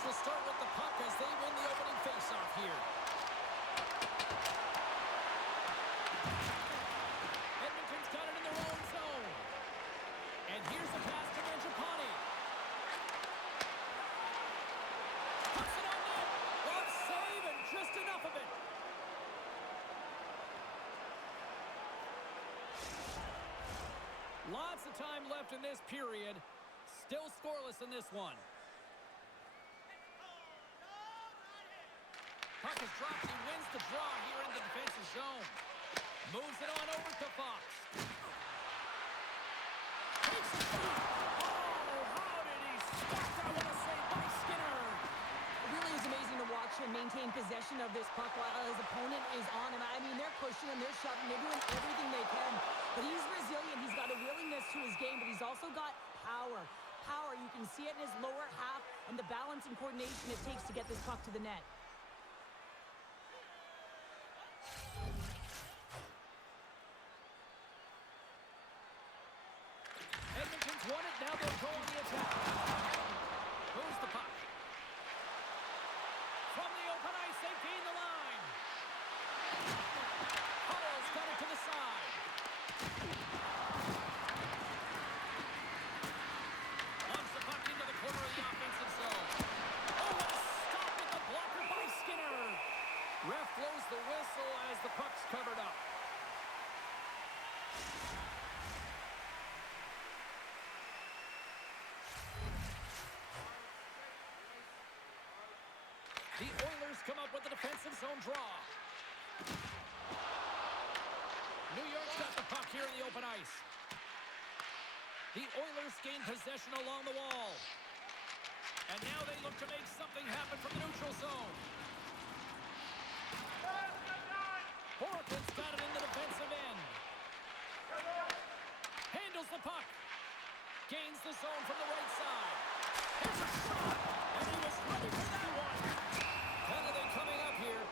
Oilers will start with the puck as they win the opening faceoff here. Edmonton's got it in their own zone. And here's the pass to Mangiapane. Puts it on net. Glove save and just enough of it. Lots of time left in this period. Still scoreless in this one. Puck is dropped. He wins the draw here in the defensive zone. Moves it on over to Fox. Takes a shot. Oh, how did he stop that with a save by Skinner? It really is amazing to watch him maintain possession of this puck while his opponent is on him. I mean, they're pushing him, they're shoving, they're doing everything they can. But he's resilient. He's got a willingness to his game, but he's also got power. Power, you can see it in his lower half and the balance and coordination it takes to get this puck to the net. Edmonton's won it. Now they'll go on the attack. Moves the puck. From the open ice, they gain the line. Huddle's got it to the side. Launches the puck into the corner of the offensive zone. Oh, what a stop with the blocker by Skinner. Ref blows the whistle as the puck's covered up. The Oilers come up with the defensive zone draw. New York's got the puck here in the open ice. The Oilers gain possession along the wall. And now they look to make something happen from the neutral zone. Horton's got it in the defensive end. Handles the puck. Gains the zone from the right side. Here's a shot. And he was ready for that one. Penalty coming up here.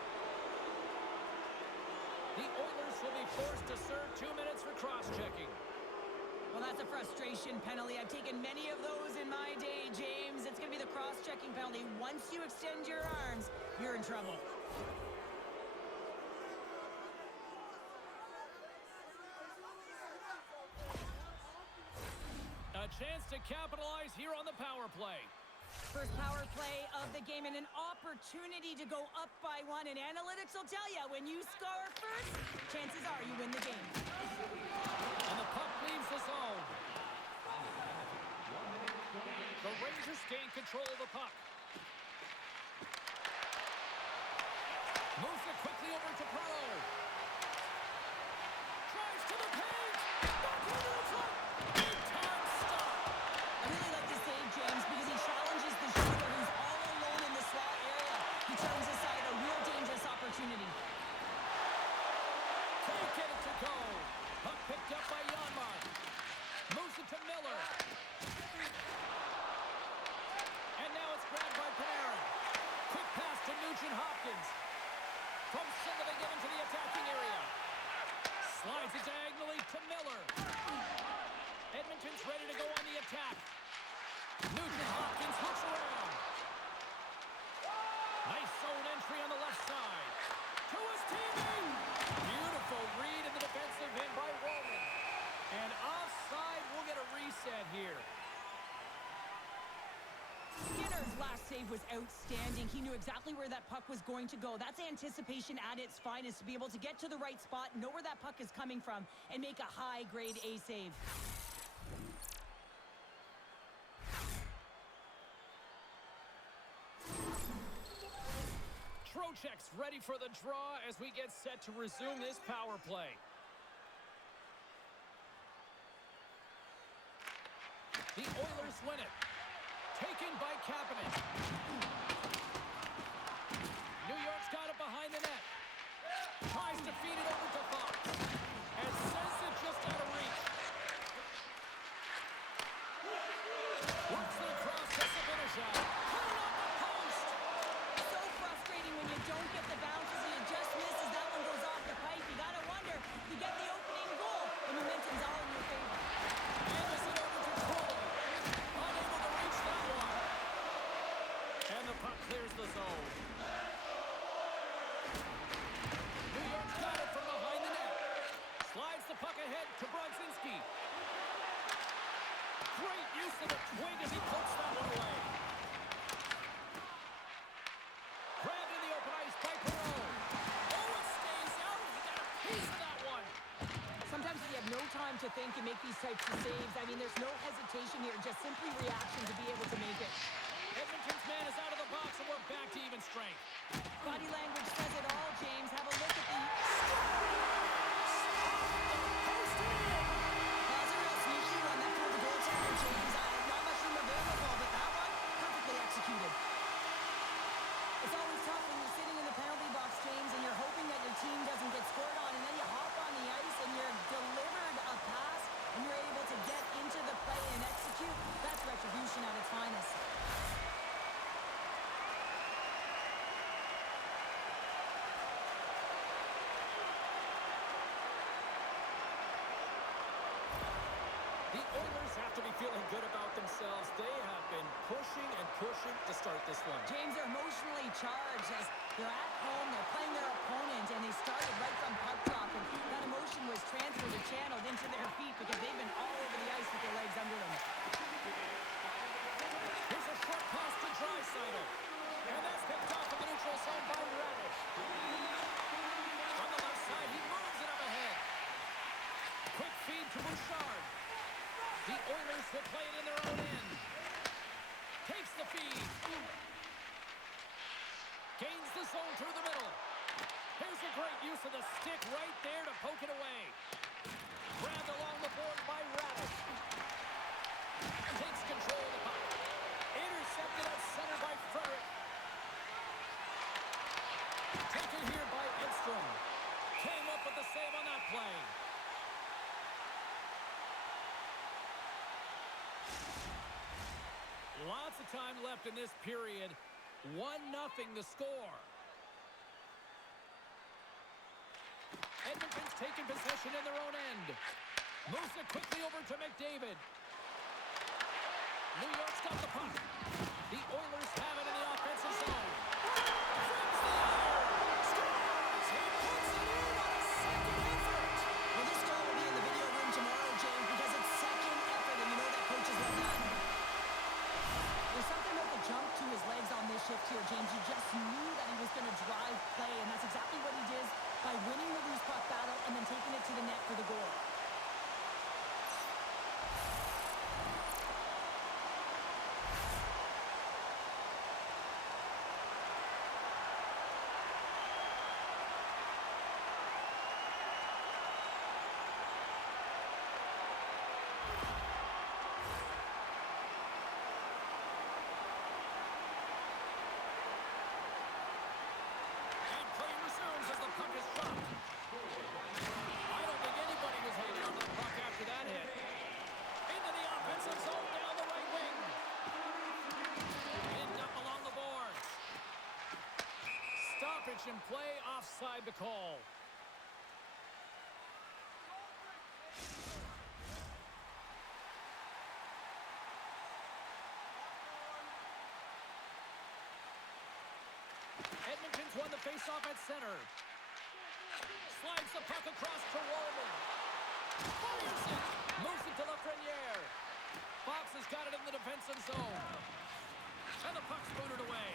The Oilers will be forced to serve 2 minutes for cross-checking. Well, that's a frustration penalty. I've taken many of those in my day, James. It's going to be the cross-checking penalty. Once you extend your arms, you're in trouble. A chance to capitalize here on the power play. First power play of the game and an opportunity to go up by one. And analytics will tell you, when you score first, chances are you win the game. And the puck leaves the zone. The Rangers gain control of the puck. Moves it quickly over to Perreault. Drives to the paint. Back into the front. Big time stop. I really like this save, James, because he challenges the shooter who's all alone in the slot area. He turns aside a real dangerous opportunity. Can't get it to go. Puck picked up by Janmark. Moves it to Miller. And now it's grabbed by Panarin. Quick pass to Nugent-Hopkins. From center they get into the attacking area. Slides it diagonally to Miller. Edmonton's ready to go on the attack. Nugent-Hopkins hooks around. Nice zone entry on the left side. To his teammate. Beautiful read in the defensive end by Walden. And offside, we'll get a reset here. Skinner's last save was outstanding. He knew exactly where that puck was going to go. That's anticipation at its finest, to be able to get to the right spot, know where that puck is coming from, and make a high-grade A save. Trocheck's ready for the draw as we get set to resume this power play. The Oilers win it. Taken by Kapanen. New York's got it behind the net. Tries to feed it over to Fox. And sends it just out of reach. Works it across, gets the finish out. Put it on the post. So frustrating when you don't get the bounces and it just misses. That one goes off the pipe. You gotta wonder if you get the opening goal, the momentum's all in your favor. Hands it over to Cole. Unable to reach that one. And the puck clears the zone. New York's got it from behind the net. Slides the puck ahead to Brodzinski. Great use of the twig as he puts that one away. Grabbed in the open ice by Perreault. Oh, it stays out. He got a piece of that one. Sometimes you have no time to think and make these types of saves. I mean, there's no hesitation here, just simply reaction to be able to make it. Edmonton's man is out of the box, and we're back to even strength. Body language says it all, James. Have a look at the... That's a real sneaky one that pulled the goaltender, James. Not much room available, but that one, perfectly executed. It's always tough when you're sitting in the penalty box, James, and you're hoping that your team doesn't get scored on, and then you hop on the ice and you're delivered a pass, and you're able to get into the play and execute. That's retribution at its finest. The Oilers have to be feeling good about themselves. They have been pushing and pushing to start this one. James, are emotionally charged as they're at home, they're playing their opponent, and they started right from puck drop, and that emotion was transferred and channeled into their feet because they've been all over the ice with their legs under them. Here's a short pass to Draisaitl, and that's picked off in the neutral zone by Radish. On the left side, he moves it up ahead. Quick feed to Bouchard. The Oilers will play it in their own end. Takes the feed. Gains the zone through the middle. Here's a great use of the stick right there to poke it away. Grabbed along the board by Radish. Takes control of the puck. Intercepted at center by Frederick. Taken here by Edstrom. Came up with the save on that play. Lots of time left in this period. 1-0 the score. Edmonton's taking possession in their own end. Moves it quickly over to McDavid. New York's got the puck. The Oilers have it in the offensive zone. Trims the iron. Scores! He puts it in on a second effort. Well, this goal will be in the video room tomorrow, James, because it's second effort, and you know that coach is well done. There's something about the jump to his legs on this shift here, James. You just knew that he was going to drive play, and that's exactly what he did by winning the loose puck battle and then taking it to the net for the goal. And play offside the call. Edmonton's won the faceoff at center. Slides the puck across to Roman. Fires it. Moves it to Lafreniere. Fox has got it in the defensive zone. And the puck's booted away.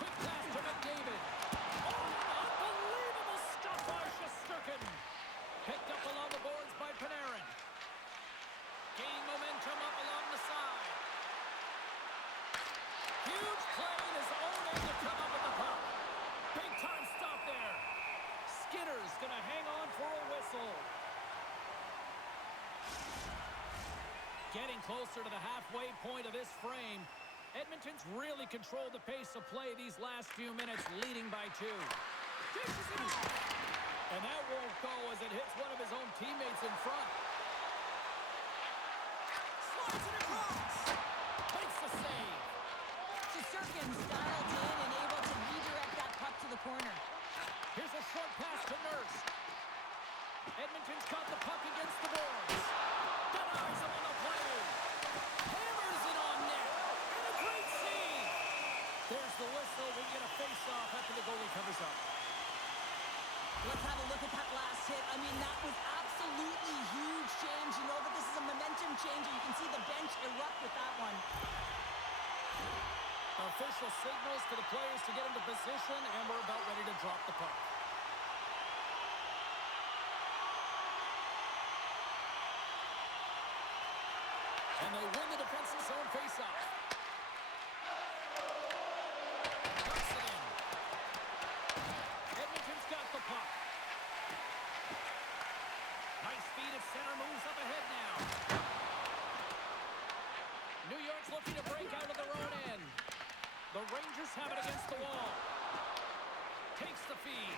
Quick pass to McDavid. Unbelievable stuff by Shesterkin. Picked up along the boards by Panarin. Gaining momentum up along the side. Huge play in his own end to come up with the puck. Big time stop there. Skinner's going to hang on for a whistle. Getting closer to the halfway point of this frame. Edmonton's really controlled the pace of play these last few minutes, leading by 2. Dishes it off. And that won't go as it hits one of his own teammates in front. Slides it across. Makes the save. Shesterkin's dialed in and able to redirect that puck to the corner. Here's a short pass to Nurse. Edmonton's got the puck against the boards. Denies him on the play. Hammers it on net. And a great save. There's the whistle. We get a face-off after the goalie covers up. Let's have a look at that last hit. I mean, that was absolutely huge change. You know that this is a momentum changer. You can see the bench erupt with that one. Official signals for the players to get into position, and we're about ready to drop the puck. And they win the defensive zone face-off. Puts it in. Edmonton's got the puck. Nice feed at center, moves up ahead now. New York's looking to break out of their own end. The Rangers have it against the wall. Takes the feed.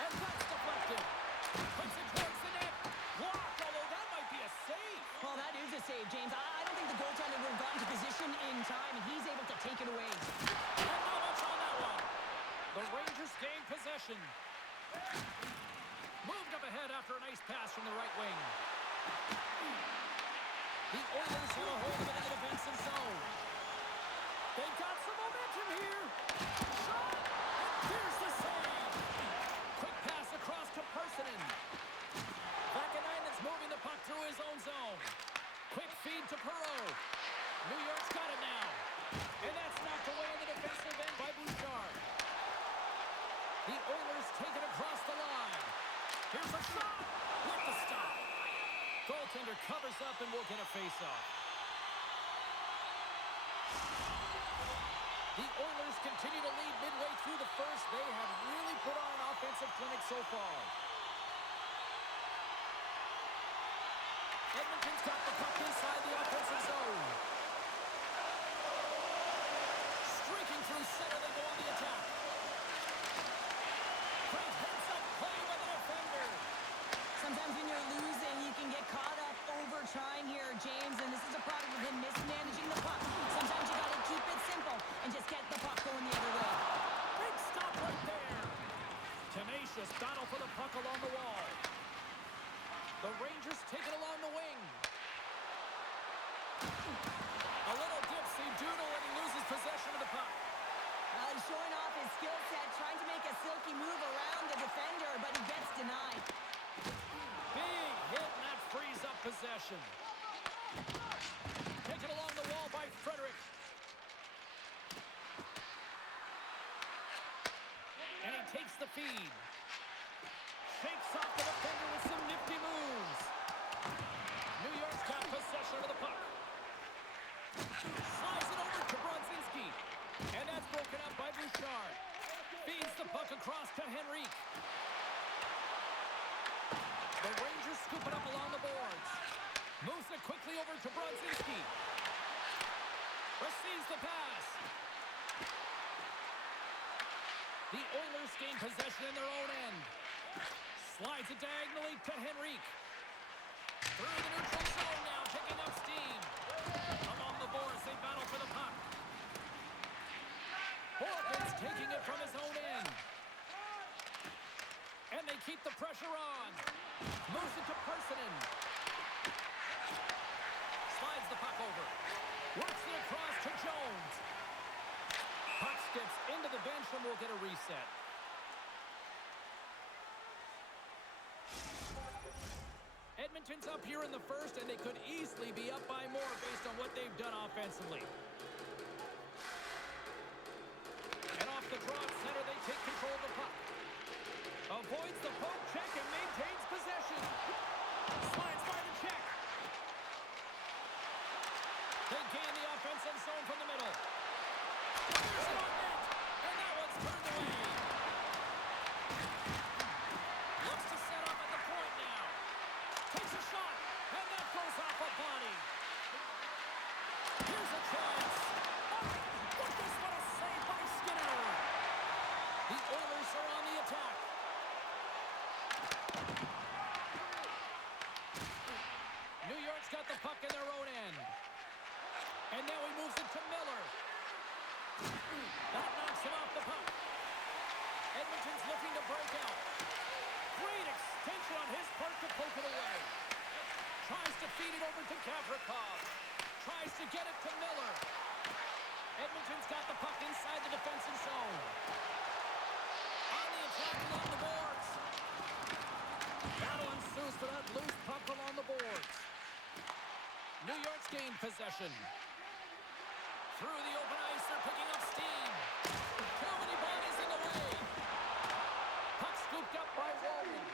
And that's deflected. Puts it towards the net. Blocked, although that might be a save. Well, that is a save, James. I don't think the goaltender would have gotten to position in time, and he's able to take it away. And not much on that one. The Rangers gain possession. Moved up ahead after a nice pass from the right wing. The Oilers have a hold of it in the defensive zone. They've got some momentum here. Shot! And here's the save. Quick pass across to Persinen. Vakanainen's moving the puck through his own zone. Quick feed to Perreault. New York's got it now. And that's knocked away in the defensive end by Bouchard. The Oilers take it across the line. Here's a shot with the stop. Goaltender covers up and will get a face-off. The Oilers continue to lead midway through the first. They have really put on an offensive clinic so far. Edmonton's got the puck inside the offensive zone. Streaking through center, they go on the attack. Great heads-up play by the defender. Sometimes when you're losing, you can get caught up over trying here, James, and this is a product of him mismanaging the puck. Sometimes you got to keep it simple and just get the puck going the other way. Big stop right there. Tenacious battle for the puck along the wall. The Rangers take it along the wing. A little dipsy doodle and he loses possession of the puck. He's showing off his skill set, trying to make a silky move around the defender, but he gets denied. Big hit, and that frees up possession. Taken along the wall by Frederick. And he takes the feed. Shakes off the defender with some nifty moves. New York's got possession of the puck. Slides it over to Brodzinski. And that's broken up by Bouchard. Feeds the puck across to Henrique. The Rangers scoop it up along the boards. Moves it quickly over to Brodzinski. Receives the pass. The Oilers gain possession in their own end. Slides it diagonally to Henrique. Through the neutral zone now, picking up steam. Along the boards, they battle for the puck. Borgen's taking it from his own end. And they keep the pressure on. Moves it to Persinen. Slides the puck over. Works it across to Jones. Puck skips into the bench and we'll get a reset. Edmonton's up here in the first, and they could easily be up by more based on what they've done offensively. And off the draw at center, they take control of the puck. Avoids the poke check and maintains possession. Slides by the check. They gain the offensive zone from the middle. Fires it on net, and that one's turned away. Looks to set up at the point now. Takes a shot, and that goes off a body. Here's a chance. Oh, goodness, what a save by Skinner. The Oilers are on the attack. New York's got the puck in their own end. And now he moves it to Miller. That knocks him off the puck. Edmonton's looking to break out. Great extension on his part to poke it away. Tries to feed it over to Gavrikov. to get it to Miller. Edmonton's got the puck inside the defensive zone. On the attack along the boards. Battle ensues for that loose puck along the boards. New York's gained possession. Through the open ice, they're picking up steam. Too many bodies in the way. Puck scooped up by Walden.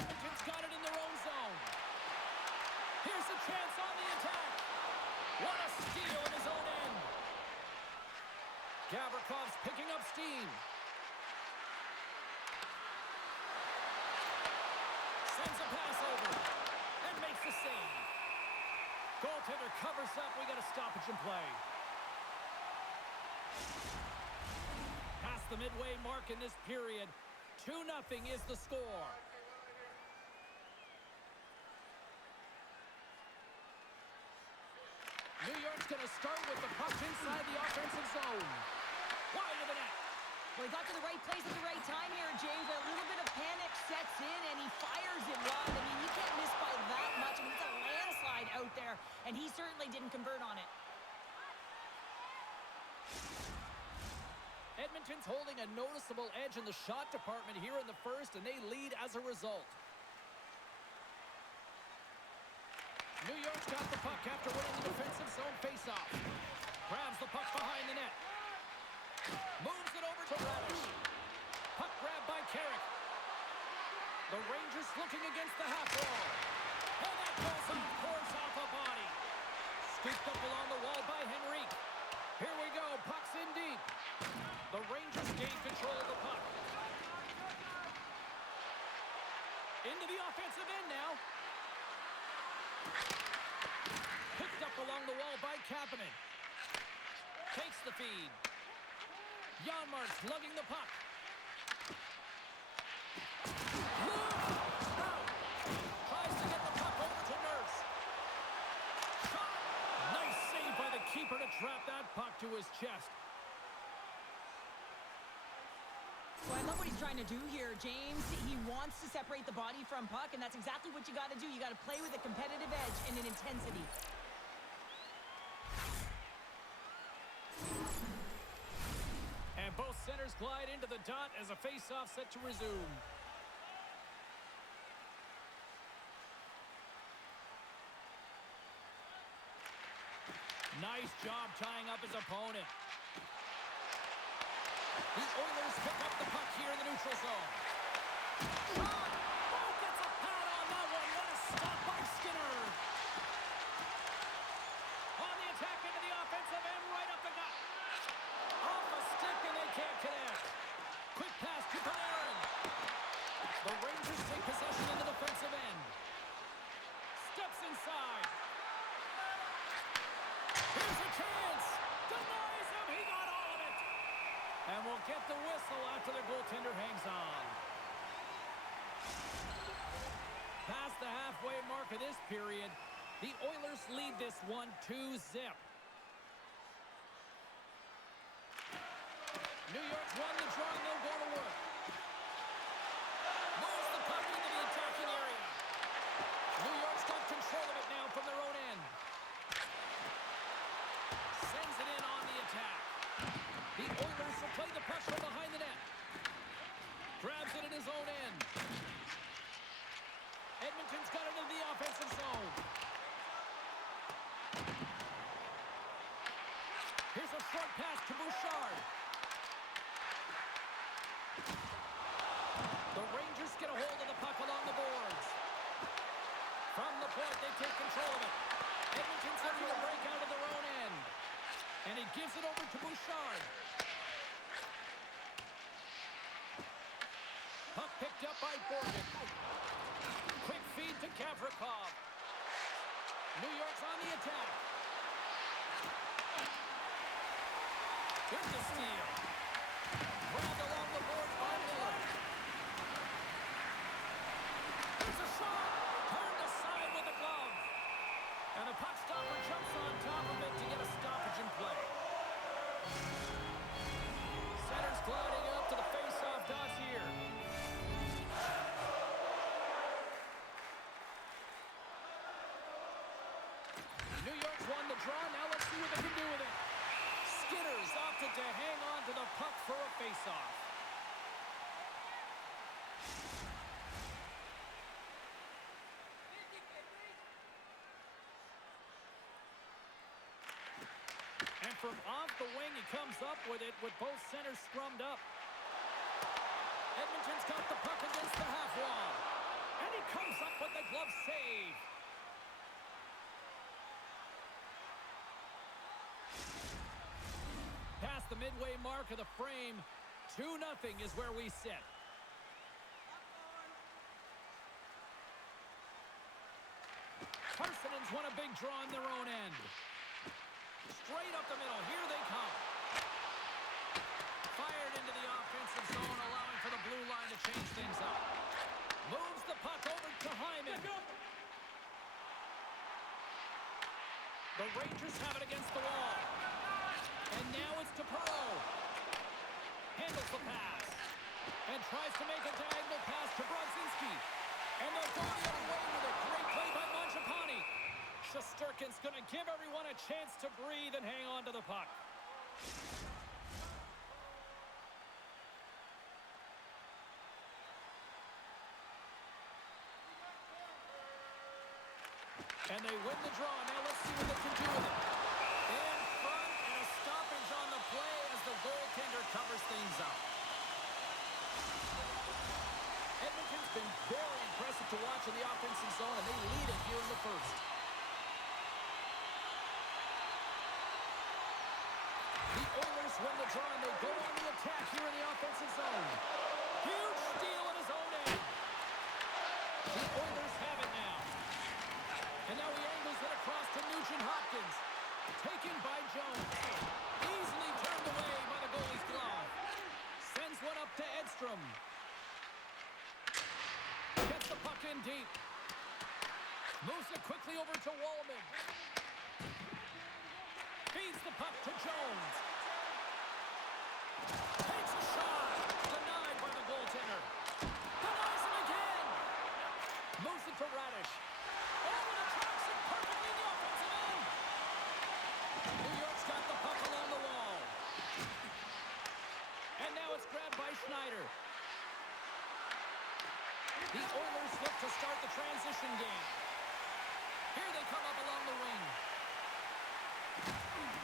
Edmonton's got it in their own zone. Here's a chance on the attack. What a steal in his own end. Gavrikoff's picking up steam. Sends a pass over and makes the save. Goaltender covers up. We got a stoppage in play. Past the midway mark in this period. 2-0 is the score. New York's going to start with the puck inside the offensive zone. Wide of the net. Well, he got to the right place at the right time here, James. A little bit of panic sets in, and he fires it wide. I mean, you can't miss by that much. I mean, it's a landslide out there, and he certainly didn't convert on it. Edmonton's holding a noticeable edge in the shot department here in the first, and they lead as a result. New York's got the puck after winning the defensive zone faceoff. Grabs the puck behind the net. Moves it over to Radish. Puck grabbed by Carrick. The Rangers looking against the half wall. And that goes off course off a body. Scooped up along the wall by Henrique. Here we go. Puck's in deep. The Rangers gain control of the puck. Into the offensive end now. Picked up along the wall by Kapanen. Takes the feed. Janmark's lugging the puck. Out. Tries to get the puck over to Nurse. Shot. Nice save by the keeper to trap that puck to his chest. Well, I love what he's trying to do here, James. He wants to separate the body from puck, and that's exactly what you got to do. You got to play with a competitive edge and an intensity. And both centers glide into the dot as a face-off set to resume. Nice job tying up his opponent. The Oilers pick up the puck here in the neutral zone. Shot! Oh, gets a pad on that one. What a stop by Skinner. On the attack into the offensive end, right up the gut. Off a stick and they can't connect. Quick pass to Panarin. The Rangers take possession in the defensive end. Steps inside. Here's a chance. Denies him. He got all of it. And we'll get the whistle after the goaltender hangs on. Past the halfway mark of this period, the Oilers lead this one 2-0. New York's won the draw and they'll go to work. Moves the puck into the attacking area. New York's got control of it now from their own end. Sends it in on the attack. The Oilers will play the puck from behind the net. Grabs it in his own end. Edmonton's got it in the offensive zone. Here's a short pass to Bouchard. The Rangers get a hold of the puck along the boards. From the point, they take control of it. Edmonton's looking to break out of their own end. And he gives it over to Bouchard. Puck picked up by Borgen. Quick feed to Gavrikov. New York's on the attack. Here's the steal. Grabbed along the board by Miller. There's a shot. Turned aside with a glove. And the puck stopper jumps on top of it to get a stoppage in play. Center's gliding up to the face-off dots here. New York's won the draw attempted to hang on to the puck for a faceoff. And from off the wing, he comes up with it with both centers scrummed up. Edmonton's got the puck against the half wall. And he comes up with the glove save. Past the midway mark of the frame, 2-0 is where we sit. Parson's won a big draw on their own end. Straight up the middle. Here they come. Fired into the offensive zone, allowing for the blue line to change things up. Moves the puck over to Hyman. The Rangers have it against the wall. And now it's to Perreault. Handles the pass. And tries to make a diagonal pass to Brodzinski. And they'll go the other way with a great play by Mangiapane. Shesterkin's going to give everyone a chance to breathe and hang on to the puck. And they win the draw. Now let's see what they can do with it. In front, and a stoppage on the play as the goaltender covers things up. Edmonton's been very impressive to watch in the offensive zone, and they lead it here in the first. The Oilers win the draw, and they go on the attack here in the offensive zone. Huge steal at his own end. The Oilers have it now. And now he angles it across to Nugent-Hopkins. Taken by Jones. Easily turned away by the goalie's glove. Sends one up to Edstrom. Gets the puck in deep. Moves it quickly over to Wallman. Feeds the puck to Jones. Takes a shot. Denied by the goaltender. Denies him again. Moves it to Radish. Over the tracks and perfectly in the offensive end. New York's got the puck along the wall. And now it's grabbed by Schneider. The Oilers look to start the transition game. Here they come up along the wing.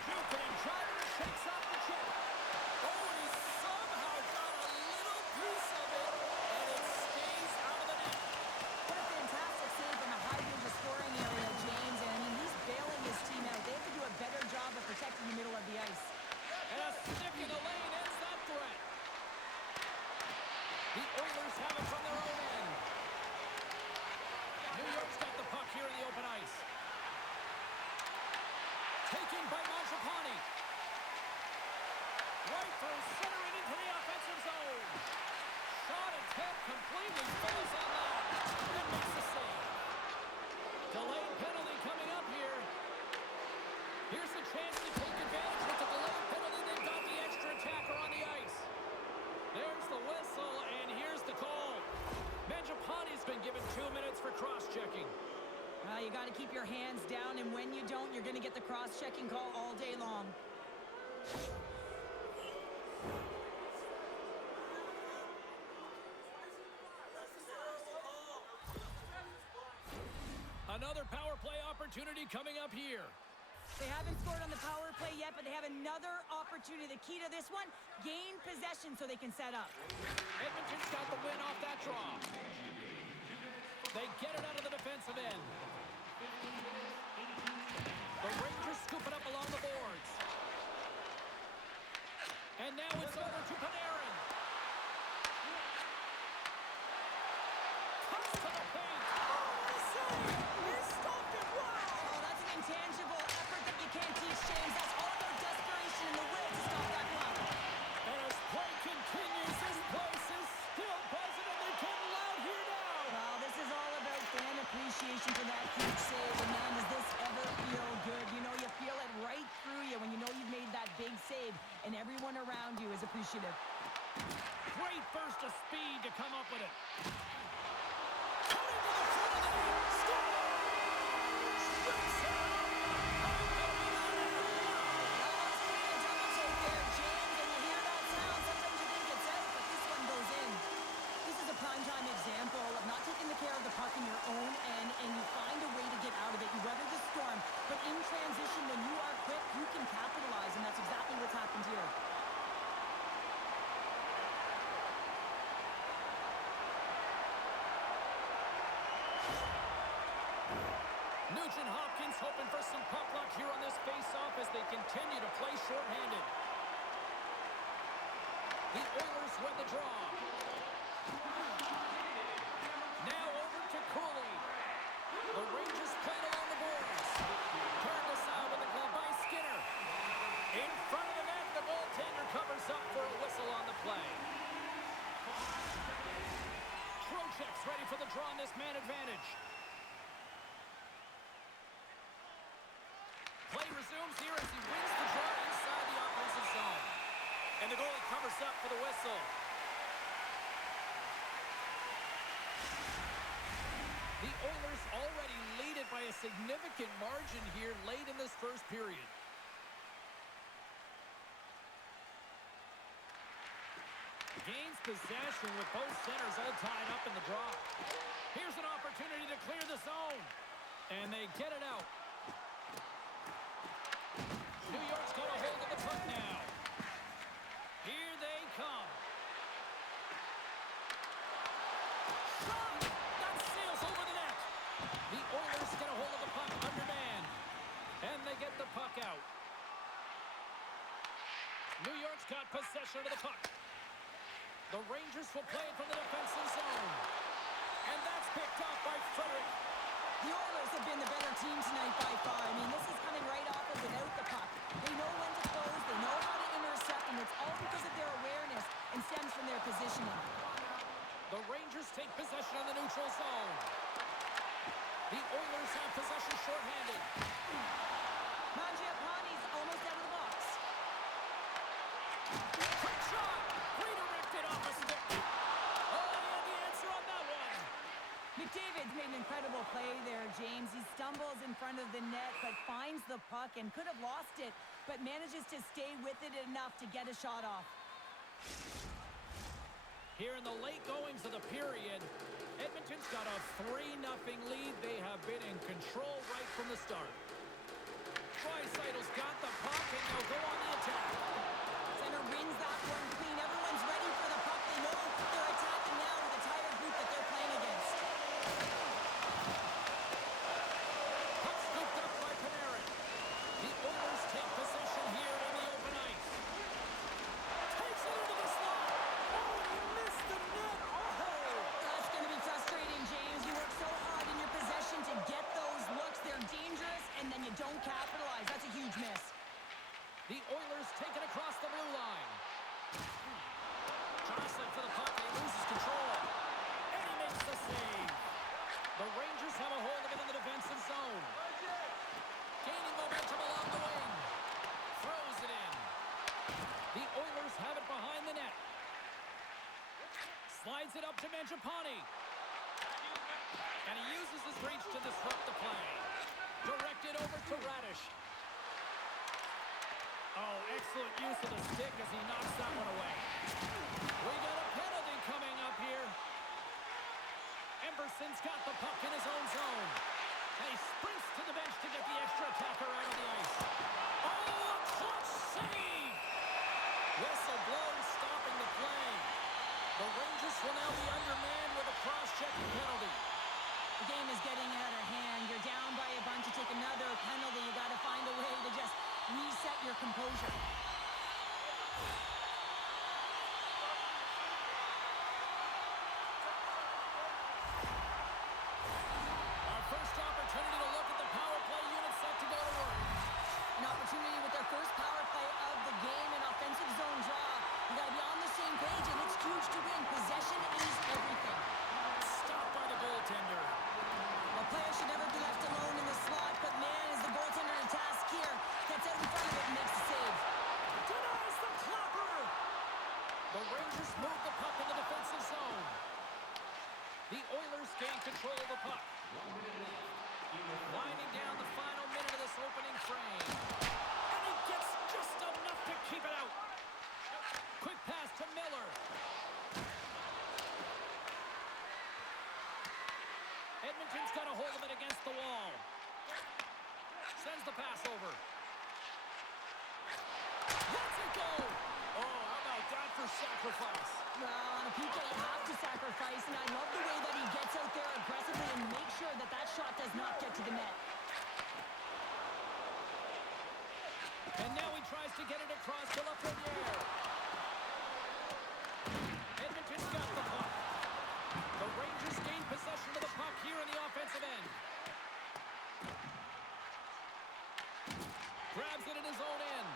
Jukin and Driver shakes off the chip. Oh, and he somehow got a little piece of it, and it stays out of the net. What a fantastic save from a high-danger scoring area, James. And, I mean, he's bailing his team out. They have to do a better job of protecting the middle of the ice. And a stick in the lane ends that threat. The Oilers have it from their own end. New York's got the puck here in the open ice. Taken by Mangiapane. Right through center and into the offensive zone. Shot attempt completely fails on that. And makes the save. Delayed penalty coming up here. Here's the chance to take advantage with the delayed penalty. They've got the extra attacker on the ice. There's the whistle, and here's the call. Mangiapane's been given 2 minutes for cross-checking. You got to keep your hands down, and when you don't, you're going to get the cross-checking call all day long. Another power play opportunity coming up here. They haven't scored on the power play yet, but they have another opportunity. The key to this one, gain possession so they can set up. Edmonton's got the win off that draw. They get it out of the defensive end. The Rangers scoop it up along the boards. And now it's over to Panarin. Comes to the paint. The save! He stopped it! Wow! Oh, that's an intangible effort that you can't teach, James. That's all about desperation and the will to stop that puck. And as play continues, this place is still buzzing, and they're getting loud here now. Well, this is all about fan appreciation for that huge save. And man, does this ever feel good. You know, you feel it right through you when you know you've made that big save, and everyone around you is appreciative. Great burst of speed to come up with it. Nugent Hopkins hoping for some puck luck here on this face-off as they continue to play shorthanded. The Oilers win the draw. Now over to Cooley. The Rangers played along the boards. Turned aside with a glove by Skinner. In front of the net, the goaltender covers up for a whistle on the play. Trocheck's ready for the draw on this man advantage. Play resumes here as he wins the draw inside the offensive zone. And the goalie covers up for the whistle. The Oilers already lead it by a significant margin here late in this first period. Gains possession with both centers all tied up in the draw. Here's an opportunity to clear the zone. And they get it out. New York's got a hold of the puck now. Here they come. Shot! That sails over the net. The Oilers get a hold of the puck undermanned. And they get the puck out. New York's got possession of the puck. The Rangers will play it from the defensive zone. And that's picked off by Frederick. The Oilers have been the better team tonight by far. I mean, this is coming right off of without the puck. They know when to close, they know how to intercept, and it's all because of their awareness and stems from their positioning. The Rangers take possession on the neutral zone. The Oilers have possession shorthanded. Mangiapane's almost out of the box. Quick shot! Redirected off a stick. Oh, he had the answer on that one. McDavid's made an incredible play there, James. He stumbles in front of the net, but finds the puck and could have lost it, but manages to stay with it enough to get a shot off. Here in the late goings of the period, Edmonton's got a 3-0 lead. They have been in control right from the start. Draisaitl's got the puck, and they'll go on the attack. Center wins that one clean. Everyone's ready for the puck. They know they're attacking now with a tighter group that they're playing against. Puck scooped up by Panarin. The Oilers take possession here in the open ice. Takes it into the slot. Oh, he missed the net. Oh! That's going to be frustrating, James. You work so hard in your possession to get those looks. They're dangerous, and then you don't capitalize. That's a huge miss. The Oilers take it across the blue line. Jostling for the puck, and he loses control. And he makes the save. The Rangers have a hold of it in the defensive zone. Gaining momentum along the wing. Throws it in. The Oilers have it behind the net. Slides it up to Mangiapane. And he uses his reach to disrupt the play. Directed over to Radish. Oh, excellent use of the stick as he knocks that one away. We got a penalty coming up here. Emberson's got the puck in his own zone. And he sprints to the bench to get the extra attacker out of the ice. Oh, a clutch save! Whistle blown, stopping the play. The Rangers will now be undermanned with a cross-checking penalty. The game is getting out of hand. You're down by a bunch. You take another penalty. You got to find a way to just reset your composure. Our first opportunity to look at the power play unit set to go to work. An opportunity with their first power play of the game, an offensive zone draw. You got to be on the same page, and it's huge to win. Possession is everything. Stopped by the goaltender. A player should never be left alone in the slot, but man, is the goaltender to task here. Gets out in front of it and makes the save. Denies the clapper. The Rangers move the puck in the defensive zone. The Oilers gain control of the puck. Winding down the final minute of this opening frame. And he gets just enough to keep it out. Quick pass to Miller. Edmonton's got a hold of it against the wall. Sends the pass over. Lets it go. Oh, how about that for sacrifice? Well, on a PK, you have to sacrifice, and I love the way that he gets out there aggressively and makes sure that that shot does not get to the net. And now he tries to get it across to Lafreniere. Edmonton's got the puck. The Rangers gain possession of the puck here in the offensive end. Grabs it in his own end.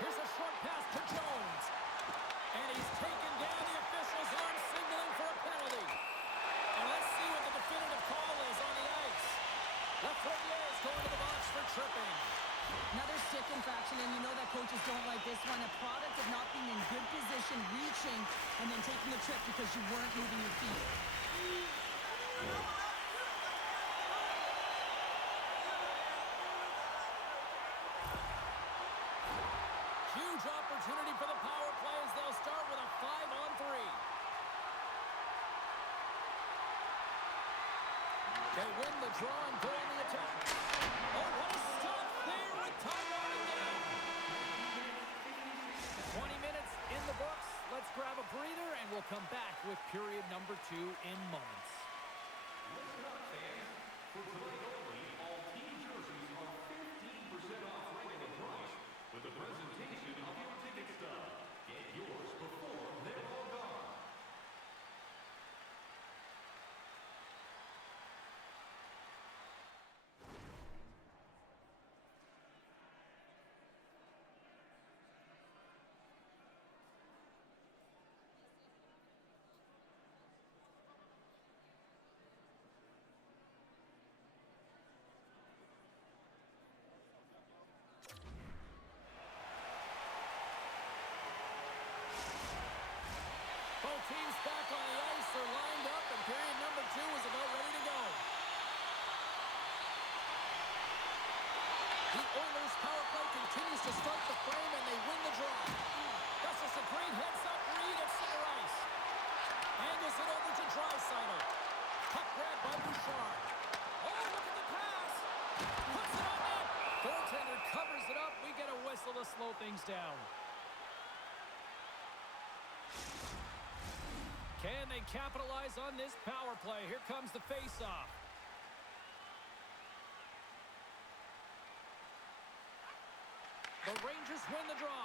Here's a short pass to Jones. And he's taken down. The officials are signaling for a penalty. And let's see what the definitive call is on the ice. Lafreniere is going to the box for tripping. Another stick infraction, and you know that coaches don't like this one. A product of not being in good position, reaching, and then taking the trip because you weren't moving your feet. Huge opportunity for the power play as they'll start with a 5-on-3. They win the draw and go on the attack. Oh, what a stop there with time running down. 20 minutes in the books. Let's grab a breather, and we'll come back with period number 2 in moments. For tonight only, all team jerseys are 15% off regular price with the presentation of your ticket stub. Get yours before they're all gone. Both teams back on the ice are lined up, and period number 2 is about ready to go. The Oilers' power play continues to start the frame, and they win the draw. That's just a great heads-up read at center ice. Angles it over to Draisaitl. Puck grab by Bouchard. Oh, look at the pass. Puts it on net. Goaltender covers it up. We get a whistle to slow things down. Can they capitalize on this power play? Here comes the face-off. The Rangers win the draw.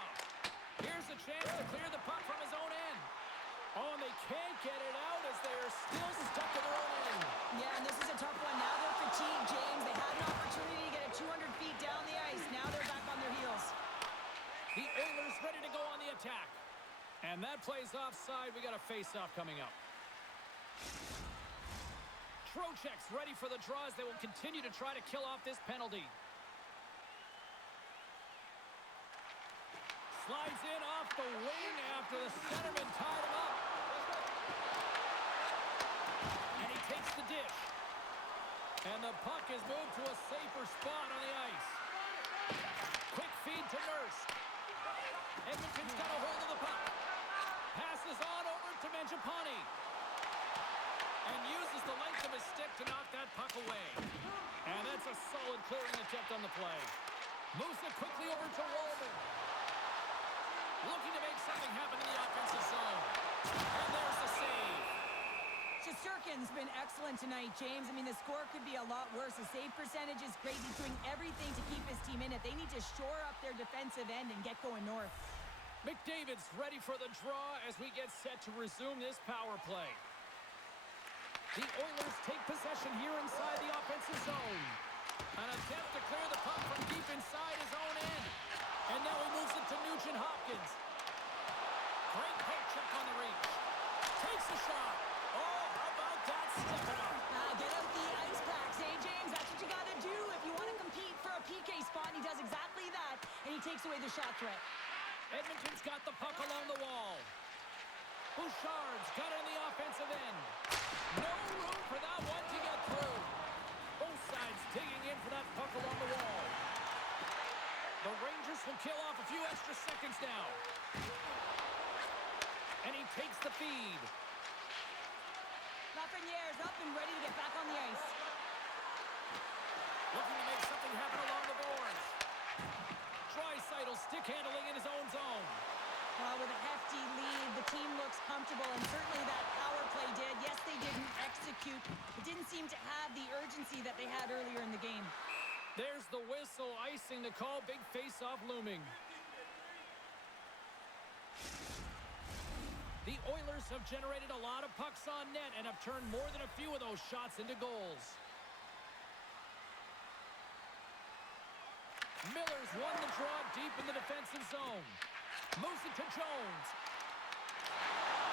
Here's a chance to clear the puck from his own end. Oh, and they can't get it out as they are still stuck in their own end. Yeah, and this is a tough one. Now they're fatigued, James. They had an opportunity to get it 200 feet down the ice. Now they're back on their heels. The Oilers ready to go on the attack. And that plays offside. We got a face-off coming up. Trocheck's ready for the draw as they will continue to try to kill off this penalty. Slides in off the wing after the centerman tied him up. And he takes the dish. And the puck is moved to a safer spot on the ice. Quick feed to Nurse. Edmonton's got a hold of the puck. Passes on over to Mangiapane. And uses the length of his stick to knock that puck away. And that's a solid clearing attempt on the play. Moves it quickly over to Walden. Looking to make something happen in the offensive zone. And there's the save. Shesterkin's been excellent tonight, James. I mean, the score could be a lot worse. The save percentage is great. He's doing everything to keep his team in it. They need to shore up their defensive end and get going north. McDavid's ready for the draw as we get set to resume this power play. The Oilers take possession here inside the offensive zone. An attempt to clear the puck from deep inside his own end. And now he moves it to Nugent Hopkins. Great poke check on the reach. Takes a shot. Oh, how about that step up? Get out the ice packs, eh, James? That's what you got to do if you want to compete for a PK spot. He does exactly that, and he takes away the shot threat. Edmonton's got the puck along the wall. Bouchard's got it in the offensive end. No room for that one to get through. Both sides digging in for that puck along the wall. The Rangers will kill off a few extra seconds now. And he takes the feed. Lafreniere's up and ready to get back on the ice. Looking to make something happen along the boards. Draisaitl stick handling in his own zone. Well, with a hefty lead, the team looks comfortable, and certainly that power play did. Yes, they didn't execute. It didn't seem to have the urgency that they had earlier in the game. There's the whistle, icing the call, big face-off looming. The Oilers have generated a lot of pucks on net and have turned more than a few of those shots into goals. Miller's won the draw deep in the defensive zone. Moves it to Jones.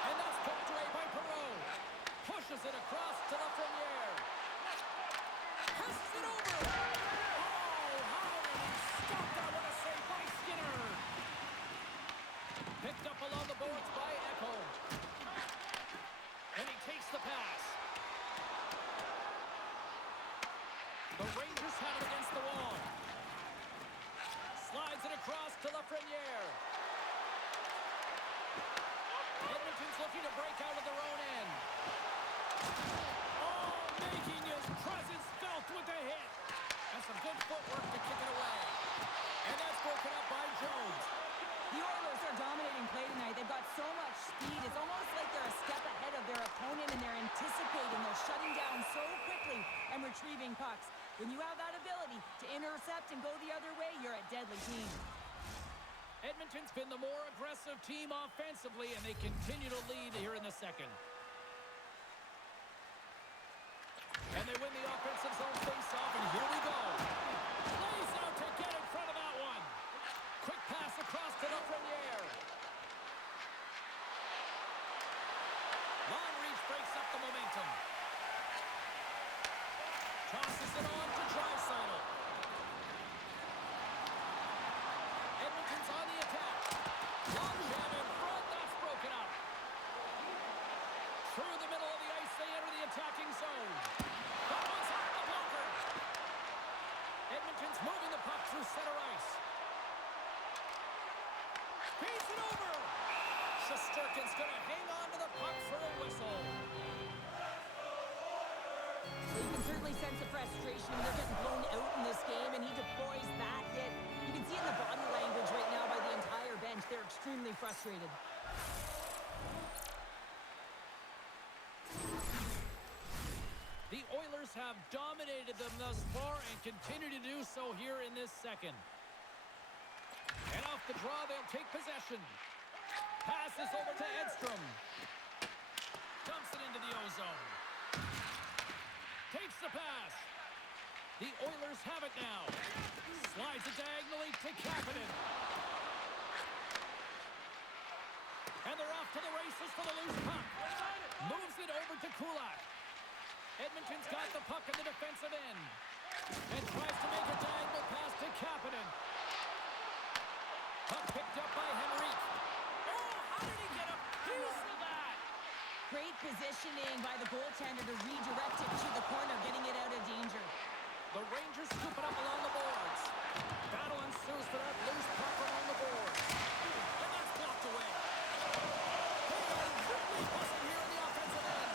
And that's poked away by Perreault. Pushes it across to Lafreniere. Passes it over. Oh, how did he stop that? What a save by Skinner. Picked up along the boards by Echo. And he takes the pass. The Rangers have it against the wall. Slides it across to Lafreniere. Edmonton's looking to break out of their own end. Oh, making his presence felt with the hit. And some good footwork to kick it away. And that's broken up by Jones. The Oilers are dominating play tonight. They've got so much speed. It's almost like they're a step ahead of their opponent, and they're anticipating. They're shutting down so quickly and retrieving pucks. When you have that ability to intercept and go the other way, you're a deadly team. Edmonton's been the more aggressive team offensively, and they continue to lead here in the second. And they win the offensive zone face-off, and here we go. Lays out to get in front of that one. Quick pass across to Lafreniere. Long reach breaks up the momentum. Tosses it on to Draisaitl. Edmonton's on the attack. Long jam in front, that's broken up. Through the middle of the ice, they enter the attacking zone. That one's off the blocker. Edmonton's moving the puck through center ice. Feeds it over. Shesterkin's going to hang on to the puck for a whistle. So you can certainly sense the frustration when they're getting blown out in this game, and he deploys that hit. You can see it in the body language right now by the entire bench. They're extremely frustrated. The Oilers have dominated them thus far and continue to do so here in this second. And off the draw, they'll take possession. Passes over to Edstrom. Dumps it into the O-zone. Takes the pass. The Oilers have it now. Slides it diagonally to Kapanen. And they're off to the races for the loose puck. Moves it over to Kulak. Edmonton's got the puck in the defensive end. And tries to make a diagonal pass to Kapanen. Puck picked up by Henrique. Oh, how did he get a piece of that? Great positioning by the goaltender to redirect it to the corner, getting it out of danger. The Rangers scoop it up along the boards. Battle ensues for that loose puck along the boards. And that's blocked away. They are really buzzing here in the offensive end.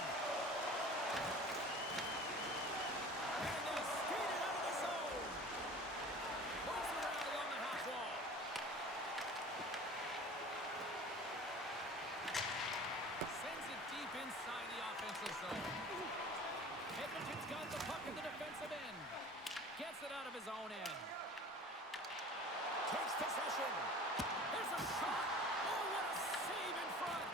And they skate it out of the zone. Moves it around along the half wall. Sends it deep inside the offensive zone. Edmonton's got the puck in the defensive end. Gets it out of his own end. Takes possession. There's a shot. Oh, what a save in front.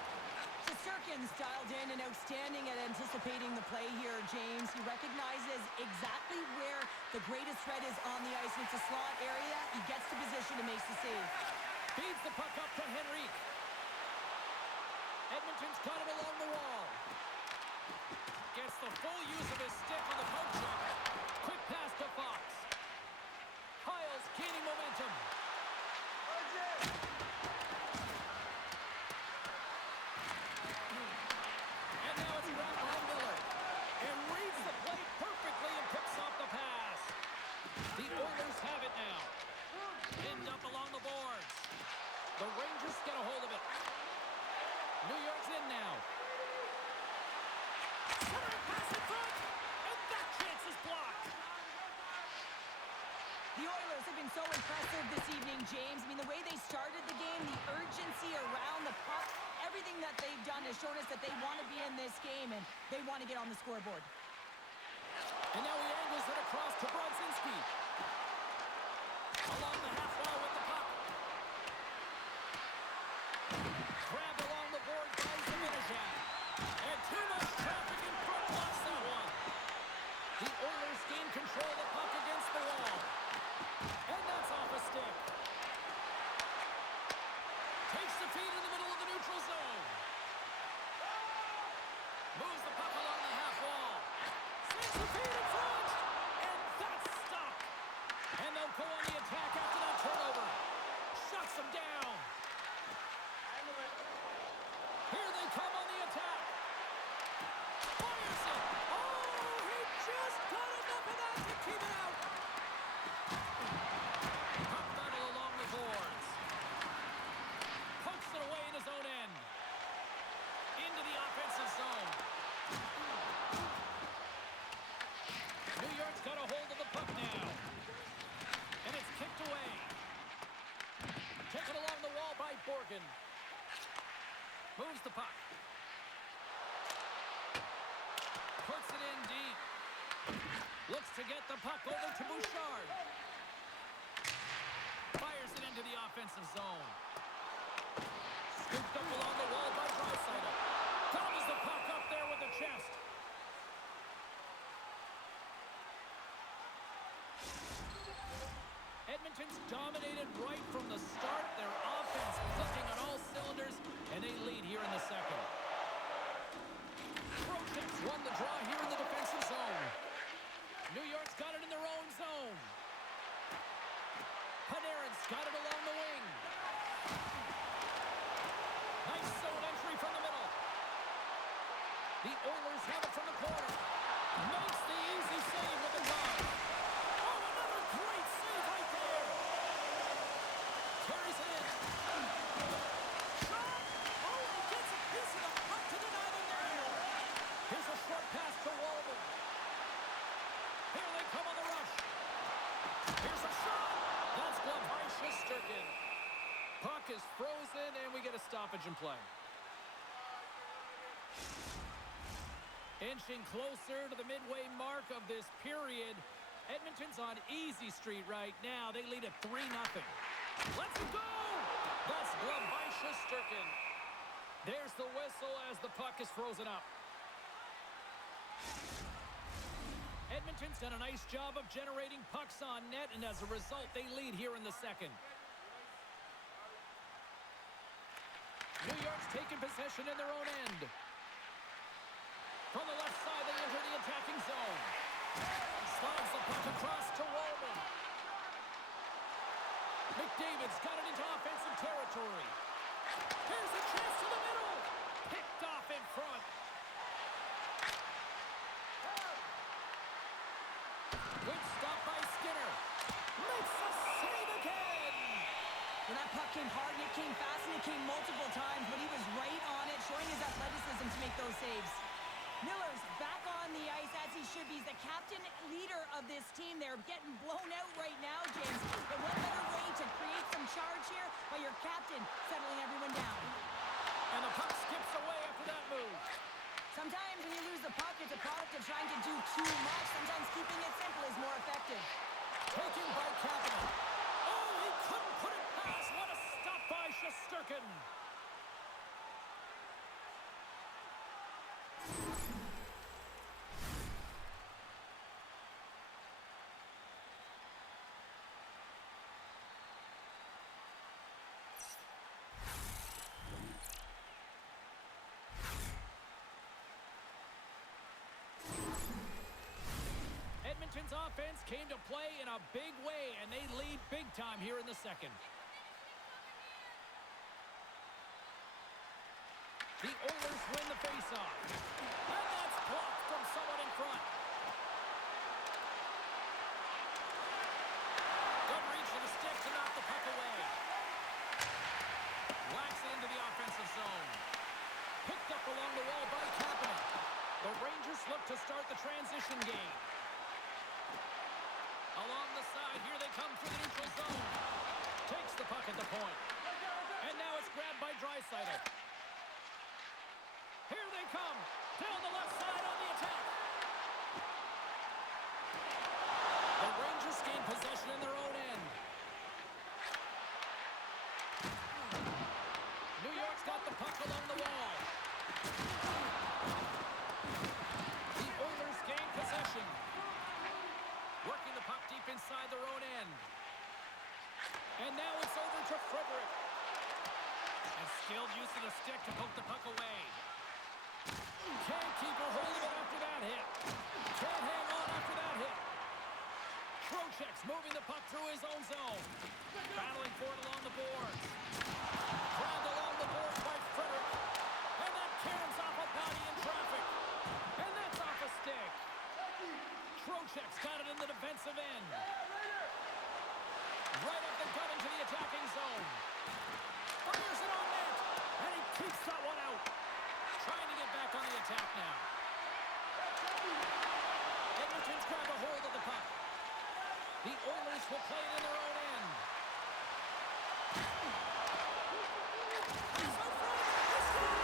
Shesterkin's dialed in and outstanding at anticipating the play here, James. He recognizes exactly where the greatest threat is on the ice. It's a slot area. He gets the position and makes the save. Feeds the puck up to Henrique. Edmonton's got it along the wall. Gets the full use of his stick on the poke check. Quick pass to Fox. Hyles gaining momentum. And now it's grabbed by Miller. And reads the play perfectly and picks off the pass. The Oilers have it now. Pinned up along the boards. The Rangers get a hold of it. New York's in now. Centering pass in front, and that chance is blocked. The Oilers have been so impressive this evening, James. I mean, the way they started the game, the urgency around the puck, everything that they've done has shown us that they want to be in this game and they want to get on the scoreboard. And now he angles it across to Brodzinski. Along the half wall with the puck. Grabbed along the board by Zibanejad. And too much traffic in front blocks that one. The Oilers gain control of the puck against the wall. And that's off a stick. Takes the feed in the middle of the neutral zone. Moves the puck along the half wall. Sends the feed in front. And that's stopped. And they'll go on the attack after that turnover. Shuts them down. Here they come on the attack. Fires it. Oh, he just got enough of that to keep it out. Puck battle along the boards. Pokes it away in his own end. Into the offensive zone. New York's got a hold of the puck now. And it's kicked away. Taken along the wall by Borgen. Moves the puck. Puts it in deep. Looks to get the puck over to Bouchard. Fires it into the offensive zone. Scooped up along the wall by Draisaitl. Gobbles the puck up there with the chest. Edmonton's dominated right from the start. Their offense clicking on all cylinders, and they lead here in the second. Projects won the draw here in the defensive zone. New York's got it in their own zone. Panarin's got it along the wing. Nice zone entry from the middle. The Oilers have it from the corner. Makes the easy save with the glove. Oh, another great save right there. Carries it in. Shot. Oh, he gets a piece of the puck to deny them there. Here's a short pass to Walden. Here they come on the rush. Here's a shot. That's gloved by Shesterkin. Puck is frozen, and we get a stoppage in play. Inching closer to the midway mark of this period. Edmonton's on easy street right now. They lead at 3-0. Let's go! That's gloved by Shesterkin. There's the whistle as the puck is frozen up. Edmonton's done a nice job of generating pucks on net, and as a result, they lead here in the second. New York's taken possession in their own end. From the left side, they enter the attacking zone. Slides the puck across to Walden. McDavid's got it into offensive territory. Here's a chance to the middle. Picked off in front. Good stop by Skinner. Makes a save again. Well, that puck came hard, and it came fast, and it came multiple times, but he was right on it, showing his athleticism to make those saves. Miller's back on the ice as he should be. He's the captain leader of this team. They're getting blown out right now, James. But what better way to create some charge here by your captain settling everyone down? And the puck skips away after that move. Sometimes when you lose the puck, it's a product of trying to do too much. Sometimes keeping it simple is more effective. Taken by Kapanen. Oh, he couldn't put it past. What a stop by Shesterkin. Edmonton's offense came to play in a big way, and they lead big time here in the second. The Oilers win the faceoff. And that's blocked from someone in front. Good reach of the stick to knock the puck away. Whacks it into the offensive zone. Picked up along the wall by Kapanen. The Rangers look to start the transition game. Along the side, here they come through the neutral zone. Takes the puck at the point. And now it's grabbed by Draisaitl. Here they come. Down the left side on the attack. The Rangers gain possession in their own end. the puck along the wall. The Oilers gain possession. Working the puck deep inside their own end. And now it's over to Frederick. And skilled use of the stick to poke the puck away. Can't keep a hold of it after that hit. Can't hang on after that hit. Trocheck's moving the puck through his own zone. Battling for it along the boards. Ground along the boards by Frederick. And that caroms off a body in traffic. And that's off a stick. Trocheck's got it in the defensive end. Right up the gut into the attacking zone. Fires it on net. And he keeps that one out. Trying to get back on the attack now. Edmonton's grabbed a hold of the puck. The Oilers will play it in their own end. He's up front. He scores!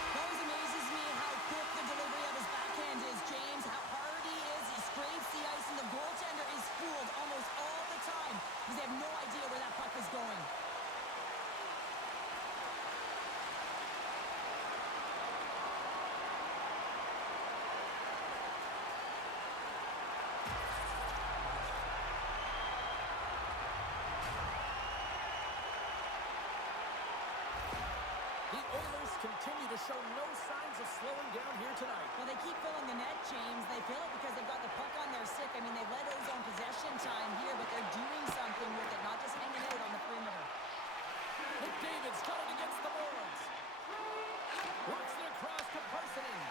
It always amazes me how quick the delivery of his backhand is, James. How hard he is. He scrapes the ice, and the goaltender is fooled almost all the time because they have no idea where that puck is going. The Oilers continue to show no signs of slowing down here tonight. Well, they keep filling the net, James. They fill it because they've got the puck on their stick. I mean, they've led his own possession time here, but they're doing something with it, not just hanging out on the perimeter. McDavid's got it against the boards. Works it across to Parsonen.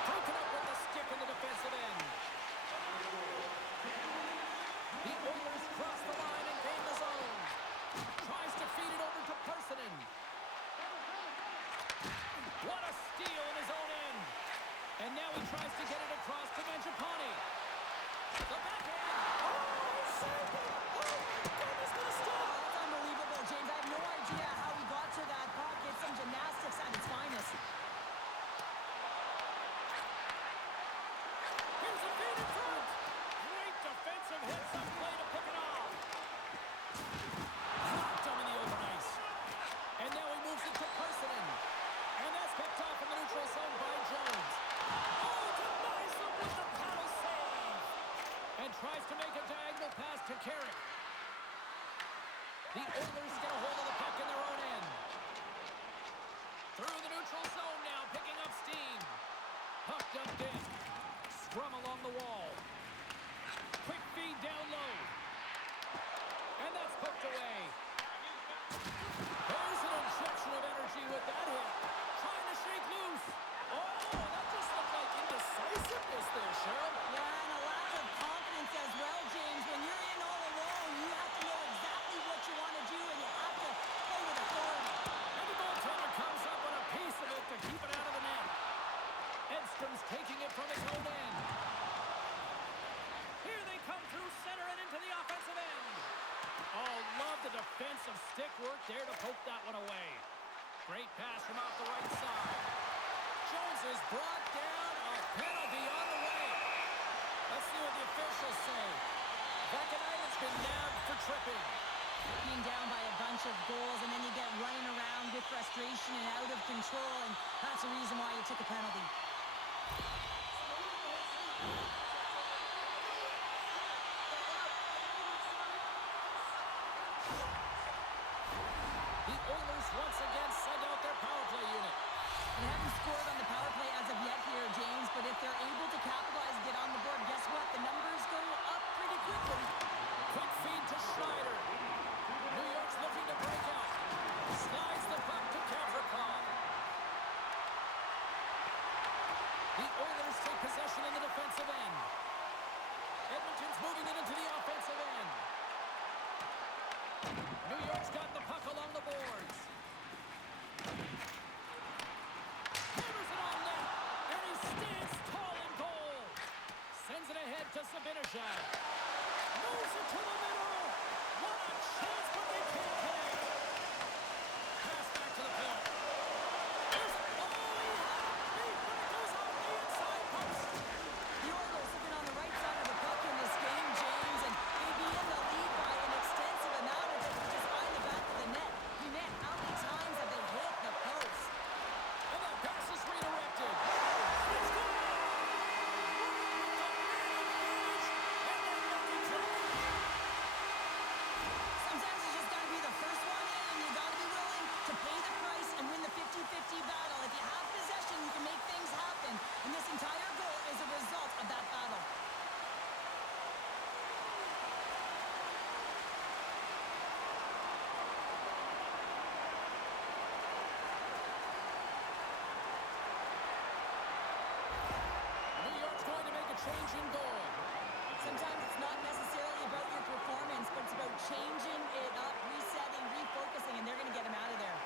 Broken up with the stick in the defensive end. The Oilers cross the line and gain the zone. Tries to feed it over to Parsonen. What a steal in his own end. And now he tries to get it across to Mangiapane. The backhand. Oh, he saved it. Oh, my goodness, what a steal. That's unbelievable, James. I have no idea how he got to that puck. It's some gymnastics at its finest. Here's a feed in front. Great defensive hit. Some play to pick it off. Knocked him in the open ice. And now he moves it to Parsonen. And that's picked off in the neutral zone by Jones. Oh, denies him with the paddle save. And tries to make a diagonal pass to Carrick. The Oilers get a hold of the puck in their own end. Through the neutral zone now, picking up steam. Puck dumped in. Scrum along the wall. Quick feed down low. And that's poked away. There's an injection of energy with that hit. Trying to shake loose. Oh, that just looked like indecisiveness there, Cheryl. Yeah, and a lack of confidence as well, James. When you're in all alone, you have to know exactly what you want to do, and you have to play with authority. And the goaltender comes up with a piece of it to keep it out of the net. Edstrom's taking it from his own end. Here they come through center and into the offensive end. Oh, love the defensive stick work there to poke that one away. Great pass from off the right side. Jones is brought down. A penalty on the way. Let's see what the officials say. Vakanainen's been nabbed for tripping. Being down by a bunch of goals, and then you get running around with frustration and out of control, and that's the reason why you took a penalty. The Oilers once again send out their power play unit. They haven't scored on the power play as of yet here, James, but if they're able to capitalize and get on the board, guess what? The numbers go up pretty quickly. Quick feed to Schneider. New York's looking to break out. Slides the puck to Gavrikov. The Oilers take possession in the defensive end. Edmonton's moving it into the offensive end. New York's got the puck along the boards. Hammers it on net, and he stands tall in goal. Sends it ahead to Zibanejad. Moves it to the middle. What a chance, but they can't connect. Pass back to the point. There's he had it beat, but it goes off the inside post. The Orioles looking on the right side of the change in goal. Sometimes it's not necessarily about your performance, but it's about changing it up, resetting, refocusing, and they're going to get him out of there.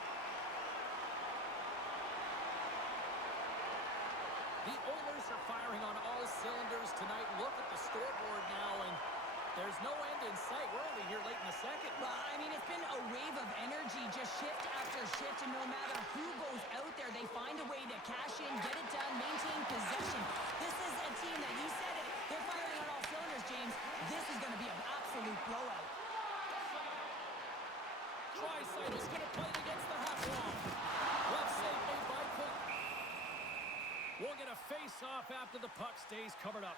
The Oilers are firing on all cylinders tonight. Look at the scoreboard now, and there's no end in sight. We're only here late in the second. Well, I mean, it's been a wave of energy, just shift after shift, and no matter who goes out there, they find a way to cash in, get it done, maintain possession. This is a team that, you said it, they're firing on all cylinders, James. This is going to be an absolute blowout. Draisaitl is going to play it against the half wall. Left save made by Cook. We'll get a face-off after the puck stays covered up.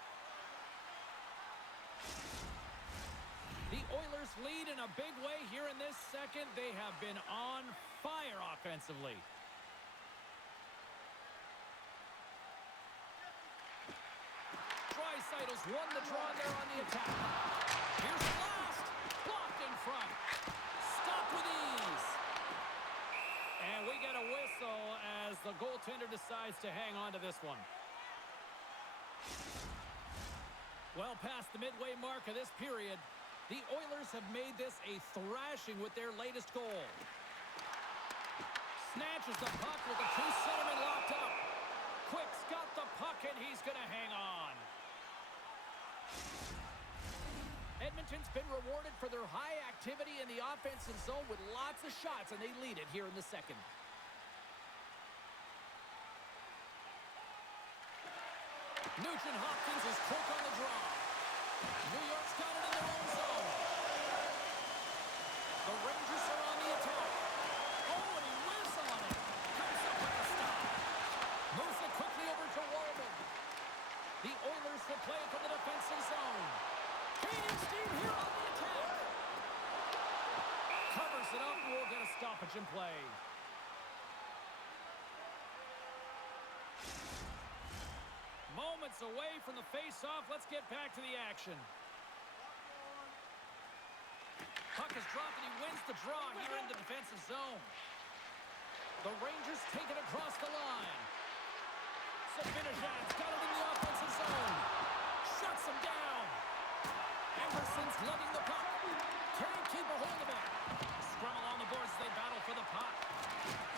The Oilers lead in a big way here in this second. They have been on fire offensively. Draisaitl's won the draw there on the attack. Here's the blast. Blocked in front. Stopped with ease. And we get a whistle as the goaltender decides to hang on to this one. Well past the midway mark of this period, the Oilers have made this a thrashing with their latest goal. Snatches the puck with the two centermen locked up. Quick's got the puck and he's going to hang on. Edmonton's been rewarded for their high activity in the offensive zone with lots of shots, and they lead it here in the second. Nugent Hopkins is quick on the draw. New York's got it in their own zone. The Rangers are on the attack. Oh, and he whiffs on it. Comes up with a stop. Moves it quickly over to Warman. The Oilers will play it from the defensive zone. Kane Steve here on the attack. Covers it up. We'll get a stoppage in play. Moments away from the face-off. Let's get back to the action. Puck is dropped and he wins the draw here in the defensive zone. The Rangers take it across the line. Zibanejad's got it in the offensive zone. Shuts him down. Emerson's lugging the puck. Can't keep a hold of it. Scrum along the boards as they battle for the puck.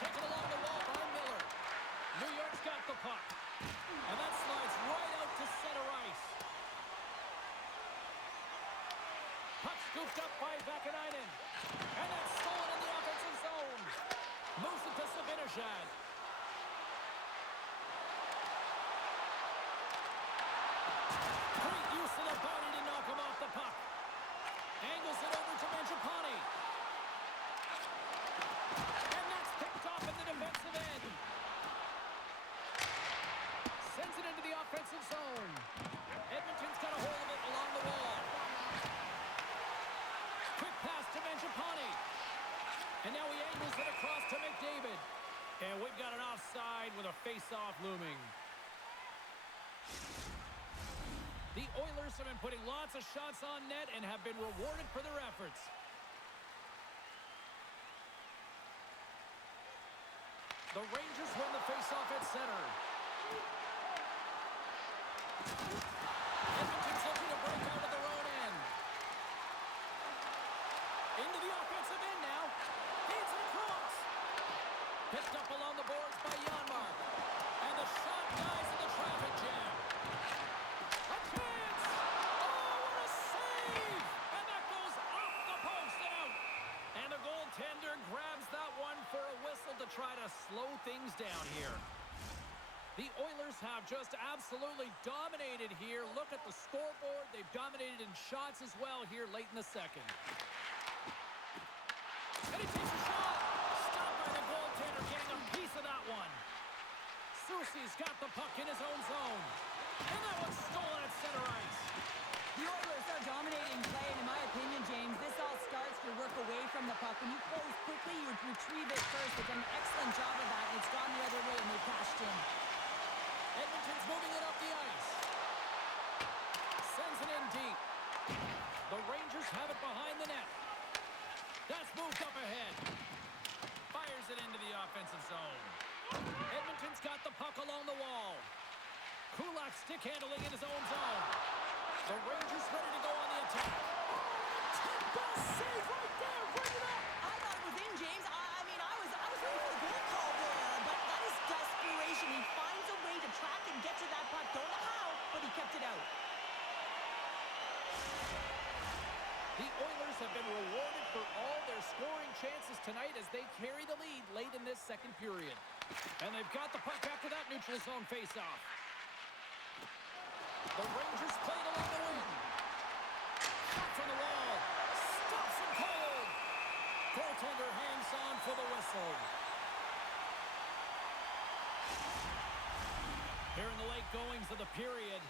Taken along the wall by Miller. New York's got the puck. And that slides right out to center ice. Puck scooped up by Vakanainen. And that's stolen in the offensive zone. Moves it to Zibanejad. Great use of the body to knock him off the puck. Angles it over to Mangiapane. And that's picked off in the defensive end. Sends it into the offensive zone. Edmonton's got a hold of it along the wall. Quick pass to Mangiapane. And now he angles it across to McDavid. And we've got an offside with a face-off looming. The Oilers have been putting lots of shots on net and have been rewarded for their efforts. The Rangers win the face-off at center. Edmonton's looking to break out of their own end. Into the offensive end now. Feeds it across. Picked up along the boards by Janmark. And the shot dies in the traffic jam. A chance! Oh, what a save! And that goes off the post and out. And the goaltender grabs that one for a whistle to try to slow things down here. The Oilers have just absolutely dominated here. Look at the scoreboard. They've dominated in shots as well here late in the second. And he takes a shot. Stopped by the goaltender, getting a piece of that one. Soucy's got the puck in his own zone. And that one's stolen at center ice. The Oilers are dominating play, and in my opinion, James, this all starts your work away from the puck. When you close quickly, you retrieve it first. They've done an excellent job of that, and it's gone the other way, and they've cashed in. Edmonton's moving it up the ice. Sends it in deep. The Rangers have it behind the net. That's moved up ahead. Fires it into the offensive zone. Edmonton's got the puck along the wall. Kulak stick handling in his own zone. The Rangers ready to go on the attack. Best save right there. Bring it up. I thought it was in, James. I was ready for the goal call there, but that is desperation. He finds a way to track and get to that puck. Don't know how, but he kept it out. The Oilers have been rewarded for all their scoring chances tonight as they carry the lead late in this second period. And they've got the puck after that neutral zone faceoff. The Rangers played along the wing. Shot from the wall. Stops him cold. Goaltender hangs on for the whistle. Here in the late goings of the period,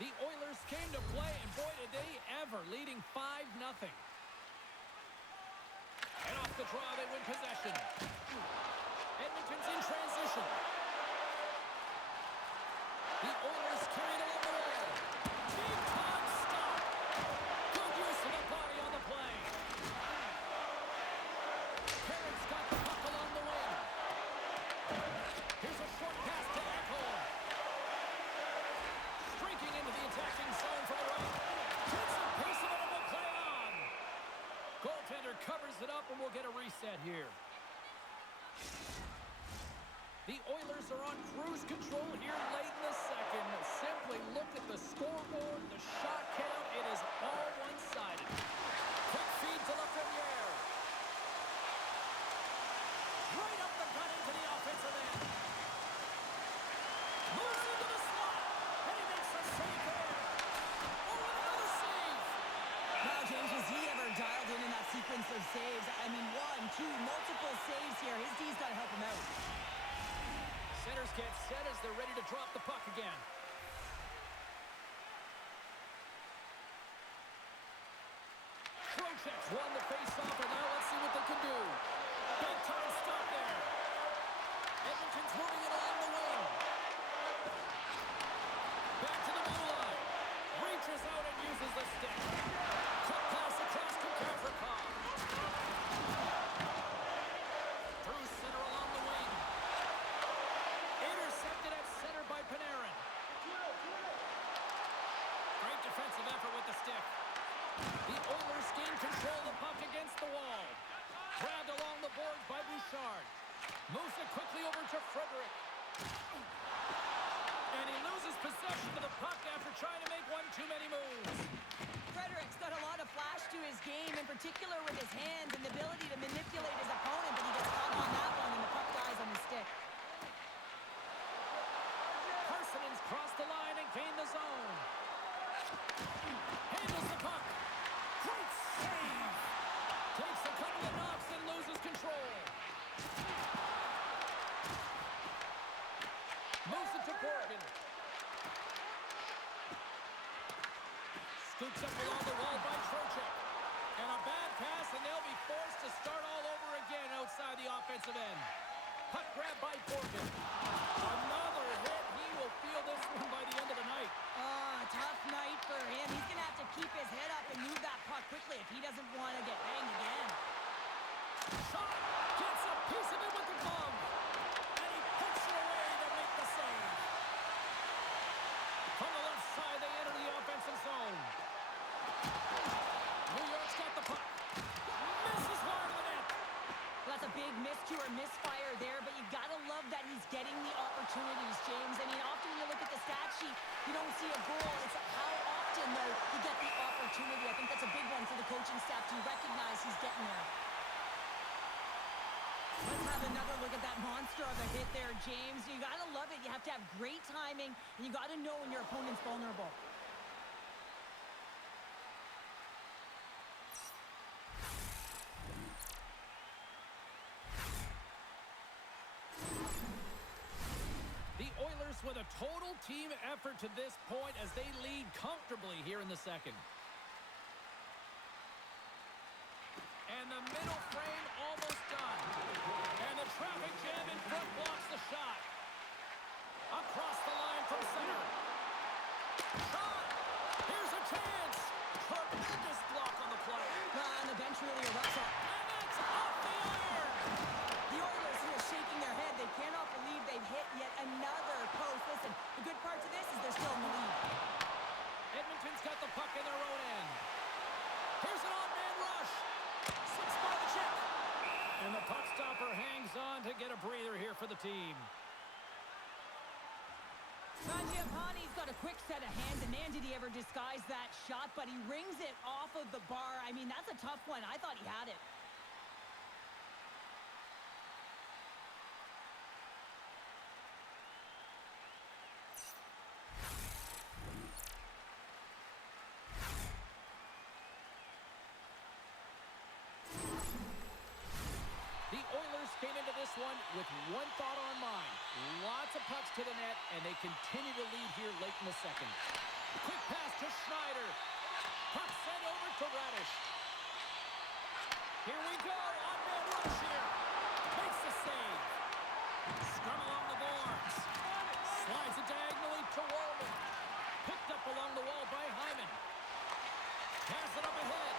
the Oilers came to play, and boy, did they ever, leading 5-0. And off the draw, they win possession. Edmonton's in transition. The Oilers carried along the wall. Big time stop. Good use of the body on the play. Carrick's got the puck along the wing. Here's a short pass to Ekholm. Streaking into the attacking zone for the right. Gets a piece of it and will play on. Goaltender covers it up and we'll get a reset here. The Oilers are on cruise control here late in the second. Simply look at the scoreboard, the shot count. It is all one-sided. Quick feed to Lafreniere. Right up the gut into the offensive end. Moves into the slot. And he makes a save there. Oh, and another save. Wow, James, was he ever dialed in that sequence of saves? I mean, 1, 2, multiple saves here. His D's got to help him out. Centers get set as they're ready to drop the puck again. Trocheck's won the face-off, and now let's see what they can do. Big time stop there. Edmonton's moving it along the wing. Back to the blue line. Reaches out and uses the stick. Quick pass across to Kavrikov. Through center along the wing. Intercepted at center by Panarin. Great defensive effort with the stick. The Oilers gain control of the puck against the wall. Grabbed along the boards by Bouchard. Moves it quickly over to Frederick. And he loses possession of the puck after trying to make one too many moves. Frederick's got a lot of flash to his game, in particular with his hands and the ability to manipulate his opponent, but he gets caught on that one and the puck dies on his stick. Parson's crossed the line and gained the zone. Handles the puck. Great save. Takes a couple of knocks and loses control. Moves it to Borgen. Scoops up along the wall by Trocheck. And a bad pass, and they'll be forced to start all over again outside the offensive end. Puck grab by Borgen. Another hit. He will feel this one by the end of the night. Tough night for him. He's going to have to keep his head up and move that puck quickly if he doesn't want to get banged again. Shot. Gets a piece of it with the glove. And he puts it away to make the save. From the left side, they enter the offensive zone. New York's got the puck. Misses wide of the net. Well, that's a big miscue or misfire there, but you got to love that he's getting the opportunities, James. I mean, often when you look at the stat sheet, you don't see a goal. It's how often, though, you get the opportunity. I think that's a big one for the coaching staff to recognize he's getting there. Let's have another look at that monster of a hit there, James. You got to love it. You have to have great timing, and you got to know when your opponent's vulnerable. The Oilers with a total team effort to this point as they lead comfortably here in the second. And the middle frame almost done. And the traffic jam in front blocks the shot. Across the line from center. Shot! Here's a chance! Tremendous block on the play. And the bench really erupts up. And that's off the iron! The Oilers here shaking their head. They cannot believe they've hit yet another post. Listen, the good part to this is they're still in the lead. for the team. Mangiapane's got a quick set of hands, and man, did he ever disguise that shot, but he rings it off of the bar. I mean, that's a tough one. I thought he had it. The Oilers came into this one with one thought on mind. Lots of pucks to the net, and they continue to lead here late in the second. Quick pass to Schneider. Puck sent over to Radish. Here we go. On-man rush here. Makes the save. Scrum along the boards. Slides it diagonally to Wallman. Picked up along the wall by Hyman. Pass it up ahead.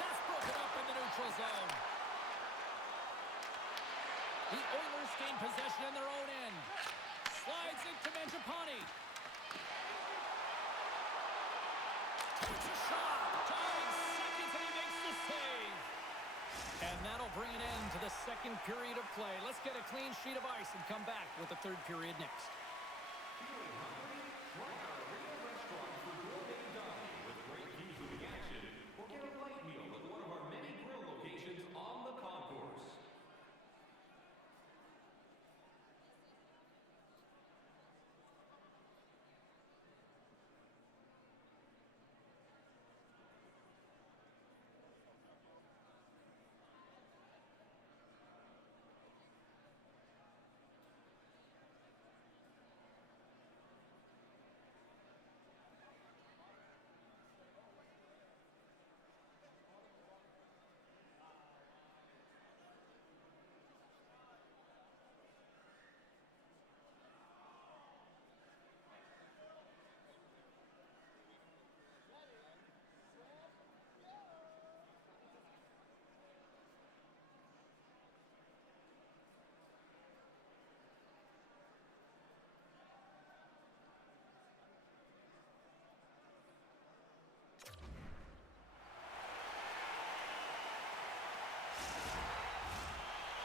That's broken up in the neutral zone. The Oilers gain possession in their own end. Slides it to Mangiapane. Takes a shot. Tying seconds, and he makes the save. And that'll bring an end to the second period of play. Let's get a clean sheet of ice and come back with the third period next. Feeling hungry? Try our real restaurant for gourmet dining with great views of the action. Or get a light meal at one of our many grill locations on the concourse.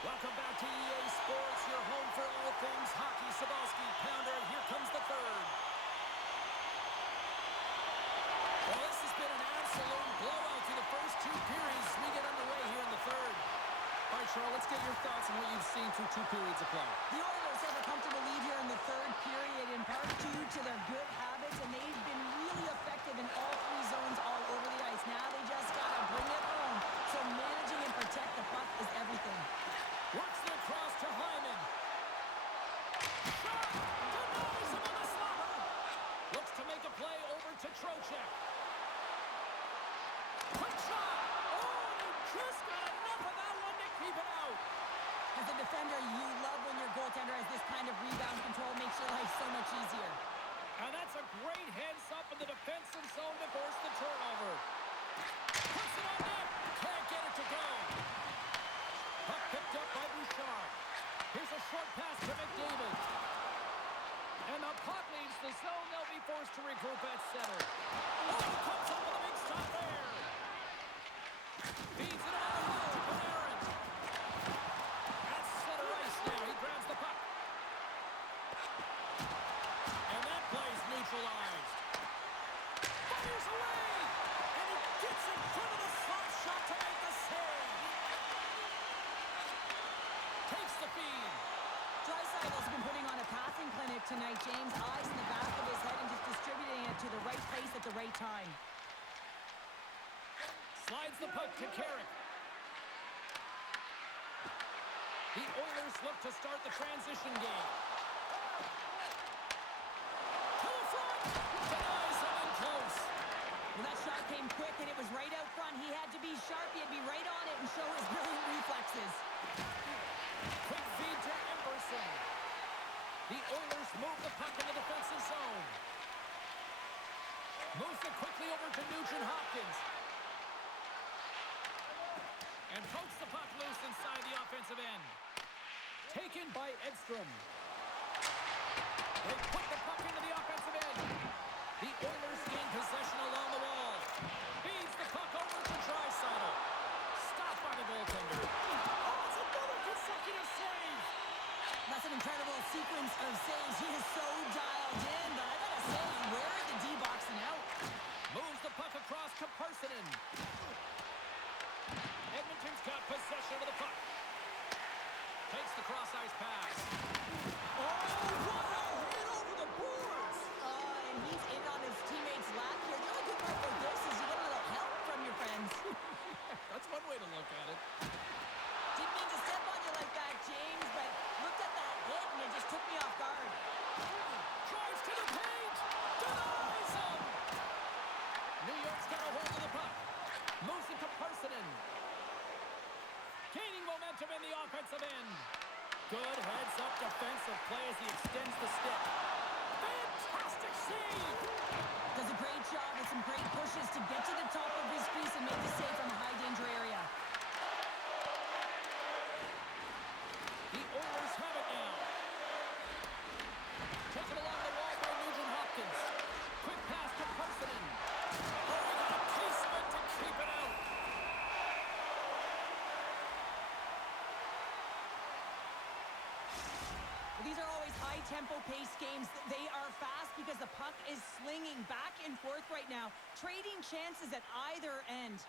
Welcome back to EA Sports, your home for all things hockey. Sabalski, Pounder, and here comes the third. Well, this has been an absolute blowout through the first two periods. We get underway here in the third. All right, Cheryl, let's get your thoughts on what you've seen through two periods of play. The Oilers have a comfortable lead here in the third period, in part due to their good habits, and they've been really effective in all three zones all over the ice. Now they just got to bring it home. So managing and protect the puck is everything. Works it across to Hyman. Shot! Denies him on the slobber. Looks to make a play over to Trocheck. Quick shot! Oh, they just got enough of that one to keep it out. As a defender, you love when your goaltender has this kind of rebound control. Makes your life so much easier. And that's a great heads up in the defensive zone to force the turnover. Puts it on net. Can't get it to go. Puck picked up by Bouchard. Here's a short pass to McDavid. And the puck leaves the zone. They'll be forced to regroup at center. Oh, he comes up with a big stop there. Feeds it on the wall to Panarin. At center ice now. He grabs the puck. And that play's neutralized. Fires away. And he gets in front of the slot shot to make the save. Takes the feed. Draisaitl's been putting on a passing clinic tonight, James. Eyes in the back of his head and just distributing it to the right place at the right time. Slides the puck to Carrick. The Oilers look to start the transition game. To the front. Denies him in close. Well, that shot came quick, and it was right out front. He had to be sharp. He had to be right on it and show his brilliant reflexes. Quick feed to Emberson. The Oilers move the puck in the defensive zone. Moves it quickly over to Nugent Hopkins. And pokes the puck loose inside the offensive end. Taken by Edstrom. They put the puck into the offensive end. The Oilers gain possession along the wall. Feeds the puck over to Draisaitl. Stopped by the goaltender. Oh, it's another consecutive save. That's an tempo paced games. They are fast because the puck is slinging back and forth right now, trading chances at either end.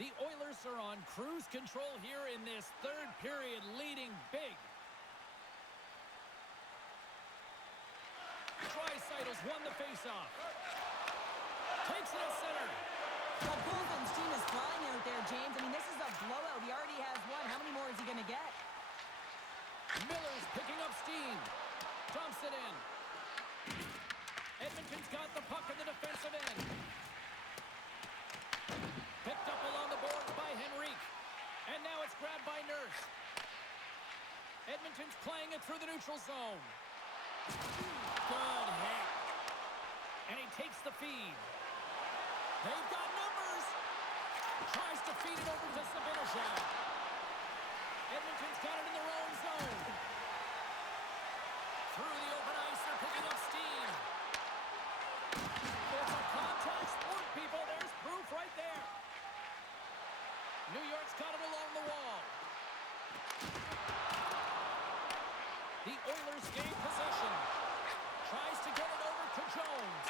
The Oilers are on cruise control here in this third period, leading big. Draisaitl's won the faceoff. Takes it at center. That Golden's team is flying out there, James. I mean, this is a blowout. He already has one. How many more is he going to get? Miller's picking up steam. Dumps it in. Edmonton's got the puck in the defensive end. Picked up along the boards by Henrique. And now it's grabbed by Nurse. Edmonton's playing it through the neutral zone. Good hit. And he takes the feed. They've got numbers. Tries to feed it over to Zibanejad. Edmonton's got it in their own zone. Through the open ice, they're picking up steam. It's a contact sport, people. There's proof right there. New York's got it along the wall. The Oilers gain possession. Tries to get it over to Jones.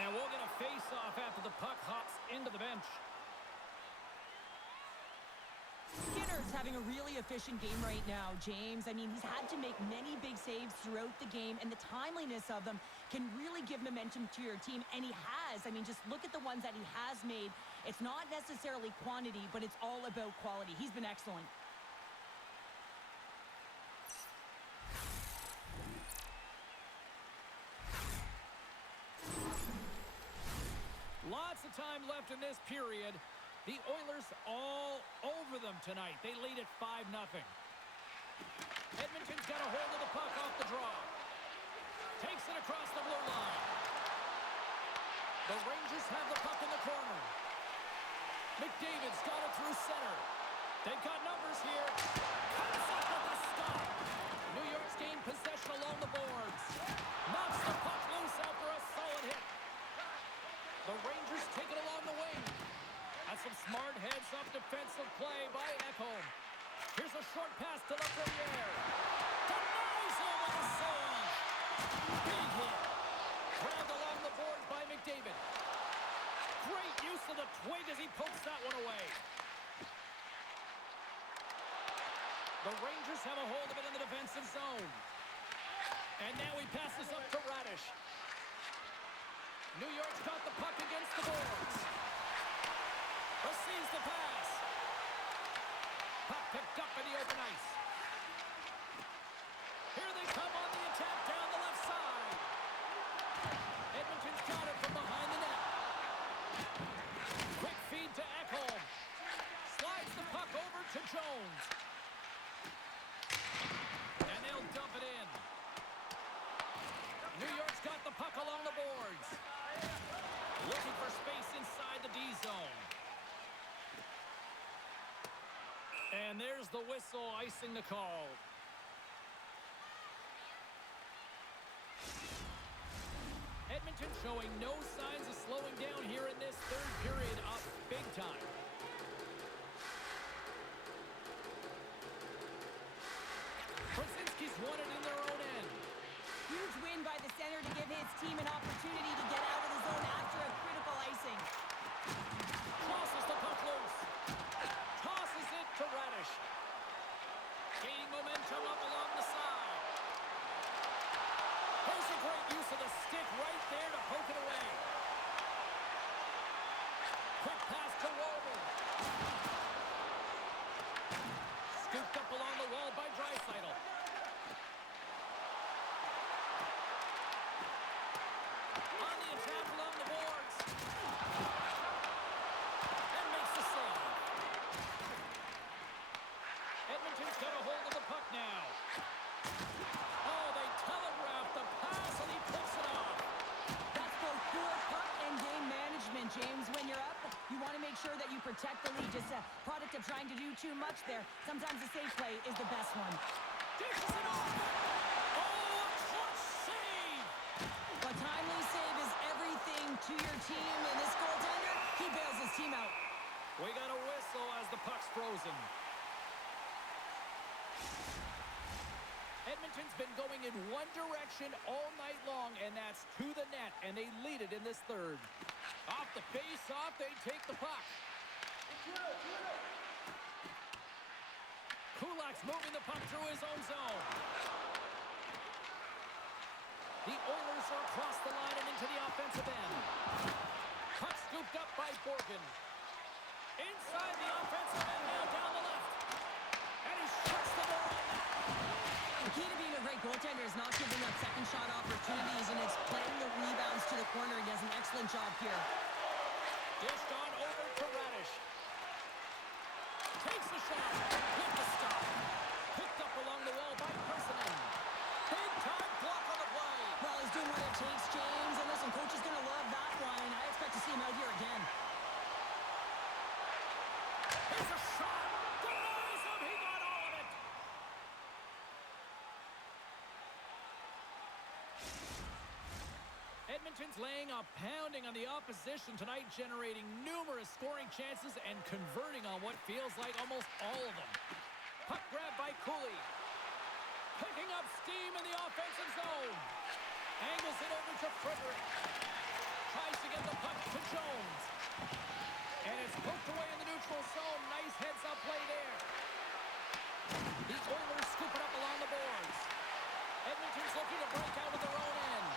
And we'll get a face-off after the puck hops into the bench. Skinner's having a really efficient game right now, James. I mean, he's had to make many big saves throughout the game, and the timeliness of them can really give momentum to your team, and he has. I mean, just look at the ones that he has made. It's not necessarily quantity, but it's all about quality. He's been excellent. Lots of time left in this period. The Oilers all over them tonight. They lead at 5-0. Edmonton's got a hold of the puck off the draw. Takes it across the blue line. The Rangers have the puck in the corner. McDavid's got it through center. They've got numbers here. Cuts up with the stop. New York's gained possession along the boards. Knocks the puck loose after a solid hit. The Rangers take it along the wing. That's some smart heads-up defensive play by Ekholm. Here's a short pass to Lafreniere. Denies him with a save. Big hit. Grabbed along the boards by McDavid. Great use of the twig as he pokes that one away. The Rangers have a hold of it in the defensive zone. And now he passes up to Radish. New York's got the puck against the boards. Receives the pass. Puck picked up in the open ice. Here they come on the attack down the left side. Edmonton's got it from behind the net. Quick feed to Ekholm. Slides the puck over to Jones. And they'll dump it in. New York's got the puck along the boards. Looking for space inside the D zone. And there's the whistle icing the call. Edmonton showing no signs of slowing down here in this third period, up big time. Brzezinski's won it in their own end. Huge win by the center to give his team an opportunity to get out of the zone after a critical icing. Tosses the puck loose. Tosses it to Radish. Gaining momentum up along the side. Here's a great use of the stick right there to poke it away. Quick pass to Roman. Scooped up along the wall by Draisaitl. On the attack along the boards. And makes the save. Edmonton's got a hold of the puck now. Oh, they telegraphed the pass and he picks it off. That's both poor puck and game management, James. When you're up, you want to make sure that you protect the lead. Just a product of trying to do too much there. Sometimes the safe play is the best one. Dishes it off. Oh, a clutch save. A timely save is everything to your team, and this goaltender, he bails his team out. We got a whistle as the puck's frozen. Edmonton's been going in one direction all night long, and that's to the net, and they lead it in this third. Off the face-off, they take the puck. Kulak's moving the puck through his own zone. The Oilers are across the line and into the offensive end. Puck scooped up by Borgen. Inside the offensive end, now down the left. And he shuts the door on that. The key to being a great goaltender is not giving up second shot opportunities, and it's playing the rebounds to the corner. He does an excellent job here. Dished on over to Radish. Takes the shot. With the stop. Picked up along the wall by Personen. Big time block on the play. Well, he's doing what it takes, James. And listen, coach is going to love that one. I expect to see him out here again. Here's a shot. Denies him. He got all of it. Edmonton's laying a pounding on the opposition tonight, generating numerous scoring chances and converting on what feels like almost all of them. Puck grab by Cooley. Picking up steam in the offensive zone. Angles it over to Frederick. Tries to get the puck to Jones. And it's poked away in the neutral zone. Nice heads-up play there. The Oilers scoop it up along the boards. Edmonton's looking to break out of their own end.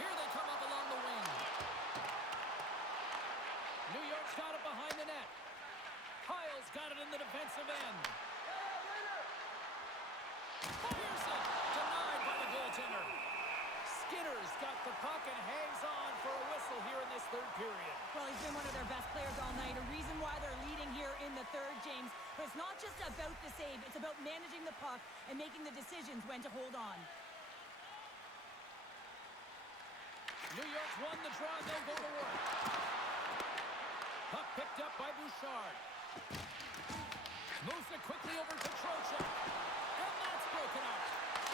Here they come up along the wing. New York's got it behind the net. Kyle's got it in the defensive end. Fires it. Denied by the goaltender. Skinner's got the puck and hangs on for a whistle here in this third period. Well, he's been one of their best players all night. A reason why they're leading here in the third, James. But it's not just about the save. It's about managing the puck and making the decisions when to hold on. New York's won the draw, and they'll go to work. Puck picked up by Bouchard. Moves it quickly over to Trocheck. And that's broken up.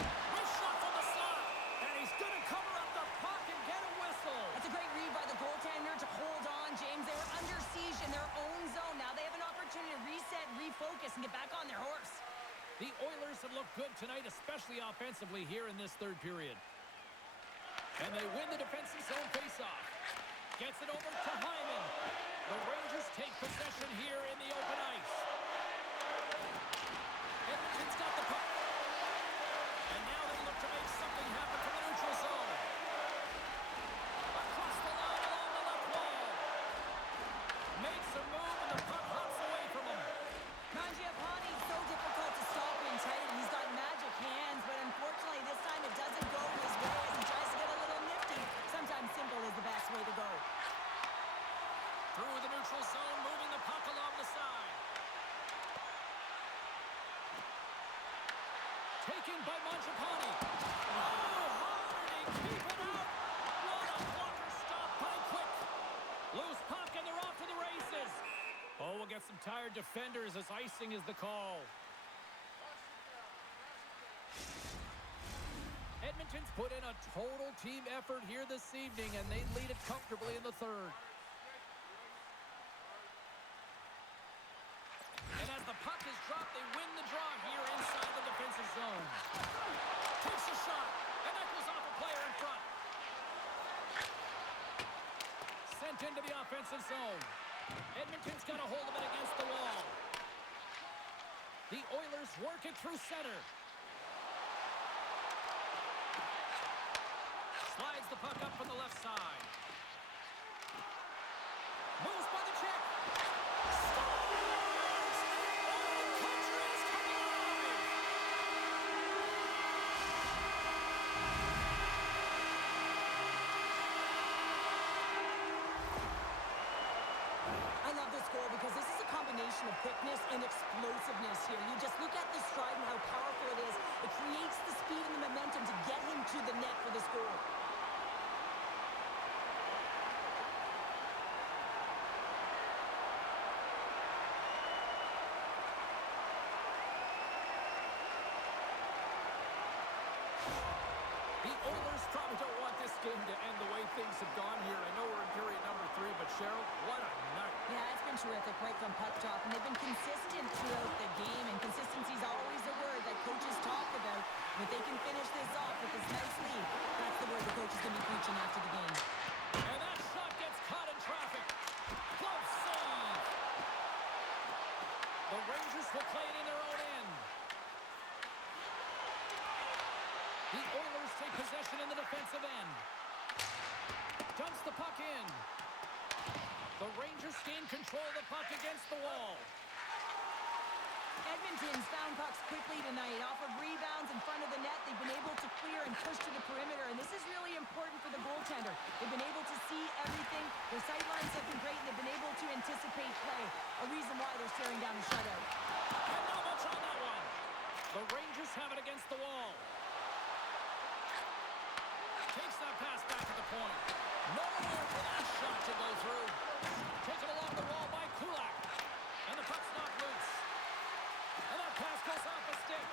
Nice shot from the slot. And he's going to cover up the puck and get a whistle. That's a great read by the goaltender to hold on, James. They were under siege in their own zone. Now they have an opportunity to reset, refocus, and get back on their horse. The Oilers have looked good tonight, especially offensively here in this third period. And they win the defensive zone faceoff. Gets it over to Hyman. The Rangers take possession here in the open ice. Edmonton's got the puck. And now they look to make something happen from the neutral zone. Across the line along the left wall. Makes a move and the puck hops away from him. Mangiapane is so difficult to stop in tight, and he's got magic hands, but unfortunately this time it doesn't go his way as he tries to get a little nifty. Sometimes simple is the best way to go. Through the neutral zone, moving the puck along the side. Taken by Mangiapane. Oh, Hardy, keep it out. What a blocker stop by Quick. Loose puck, and they're off to the races. Oh, we'll get some tired defenders as icing is the call. Edmonton's put in a total team effort here this evening, and they lead it comfortably in the third. And as the puck is dropped, they win the draw here inside the defensive zone. Takes a shot, and that goes off a player in front. Sent into the offensive zone. Edmonton's got a hold of it against the wall. The Oilers work it through center. Slides the puck up from the left side. I love this goal because this is a combination of quickness and explosiveness here. You just look at the stride and how powerful it is. It creates the speed and the momentum to get him to the net for this goal. The Oilers probably don't want this game to end the way things have gone here. I know we're in period number 3, but Cheryl, what a night. Yeah, it's been terrific right from puck drop, and they've been consistent throughout the game, and consistency is always a word that coaches talk about. If they can finish this off with this nice lead, that's the word the coach is going to be preaching after the game. And that shot gets caught in traffic. Close save. The Rangers will play it in their own end. The Oilers take possession in the defensive end. Dumps the puck in. The Rangers gain control of the puck against the wall. Edmonton's found pucks quickly tonight. Off of rebounds in front of the net, they've been able to clear and push to the perimeter, and this is really important for the goaltender. They've been able to see everything. Their sight lines have been great, and they've been able to anticipate play. A reason why they're staring down a shutout. And not much on that one. The Rangers have it against the wall. Takes that pass back at the point. Nowhere for that shot to go through. Taken along the wall by Kulak. And the puck's knocked loose. And that pass goes off a stick.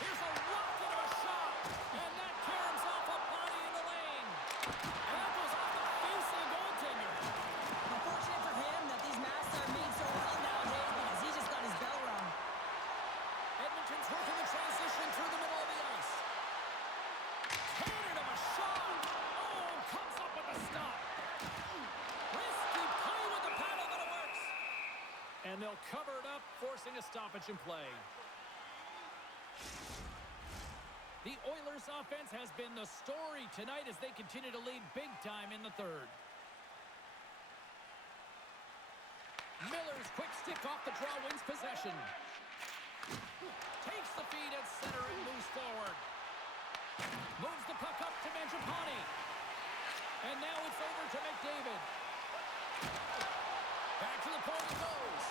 Here's a rocket of a shot. And that caroms off a body in the lane. And that goes off the face of the goaltender. Unfortunate for him that these masks are made so well nowadays because he just got his bell rung. Edmonton's working the transition through the middle of the ice. Cannon of a shot. Oh, comes up with a stop. Risky play with the paddle, but it works. And they'll cover it up, forcing a stoppage in play. The Oilers' offense has been the story tonight as they continue to lead big time in the third. Miller's quick stick off the draw wins possession. Takes the feed at center and moves forward. Moves the puck up to Mangiapane. And now it's over to McDavid. Back to the point it goes.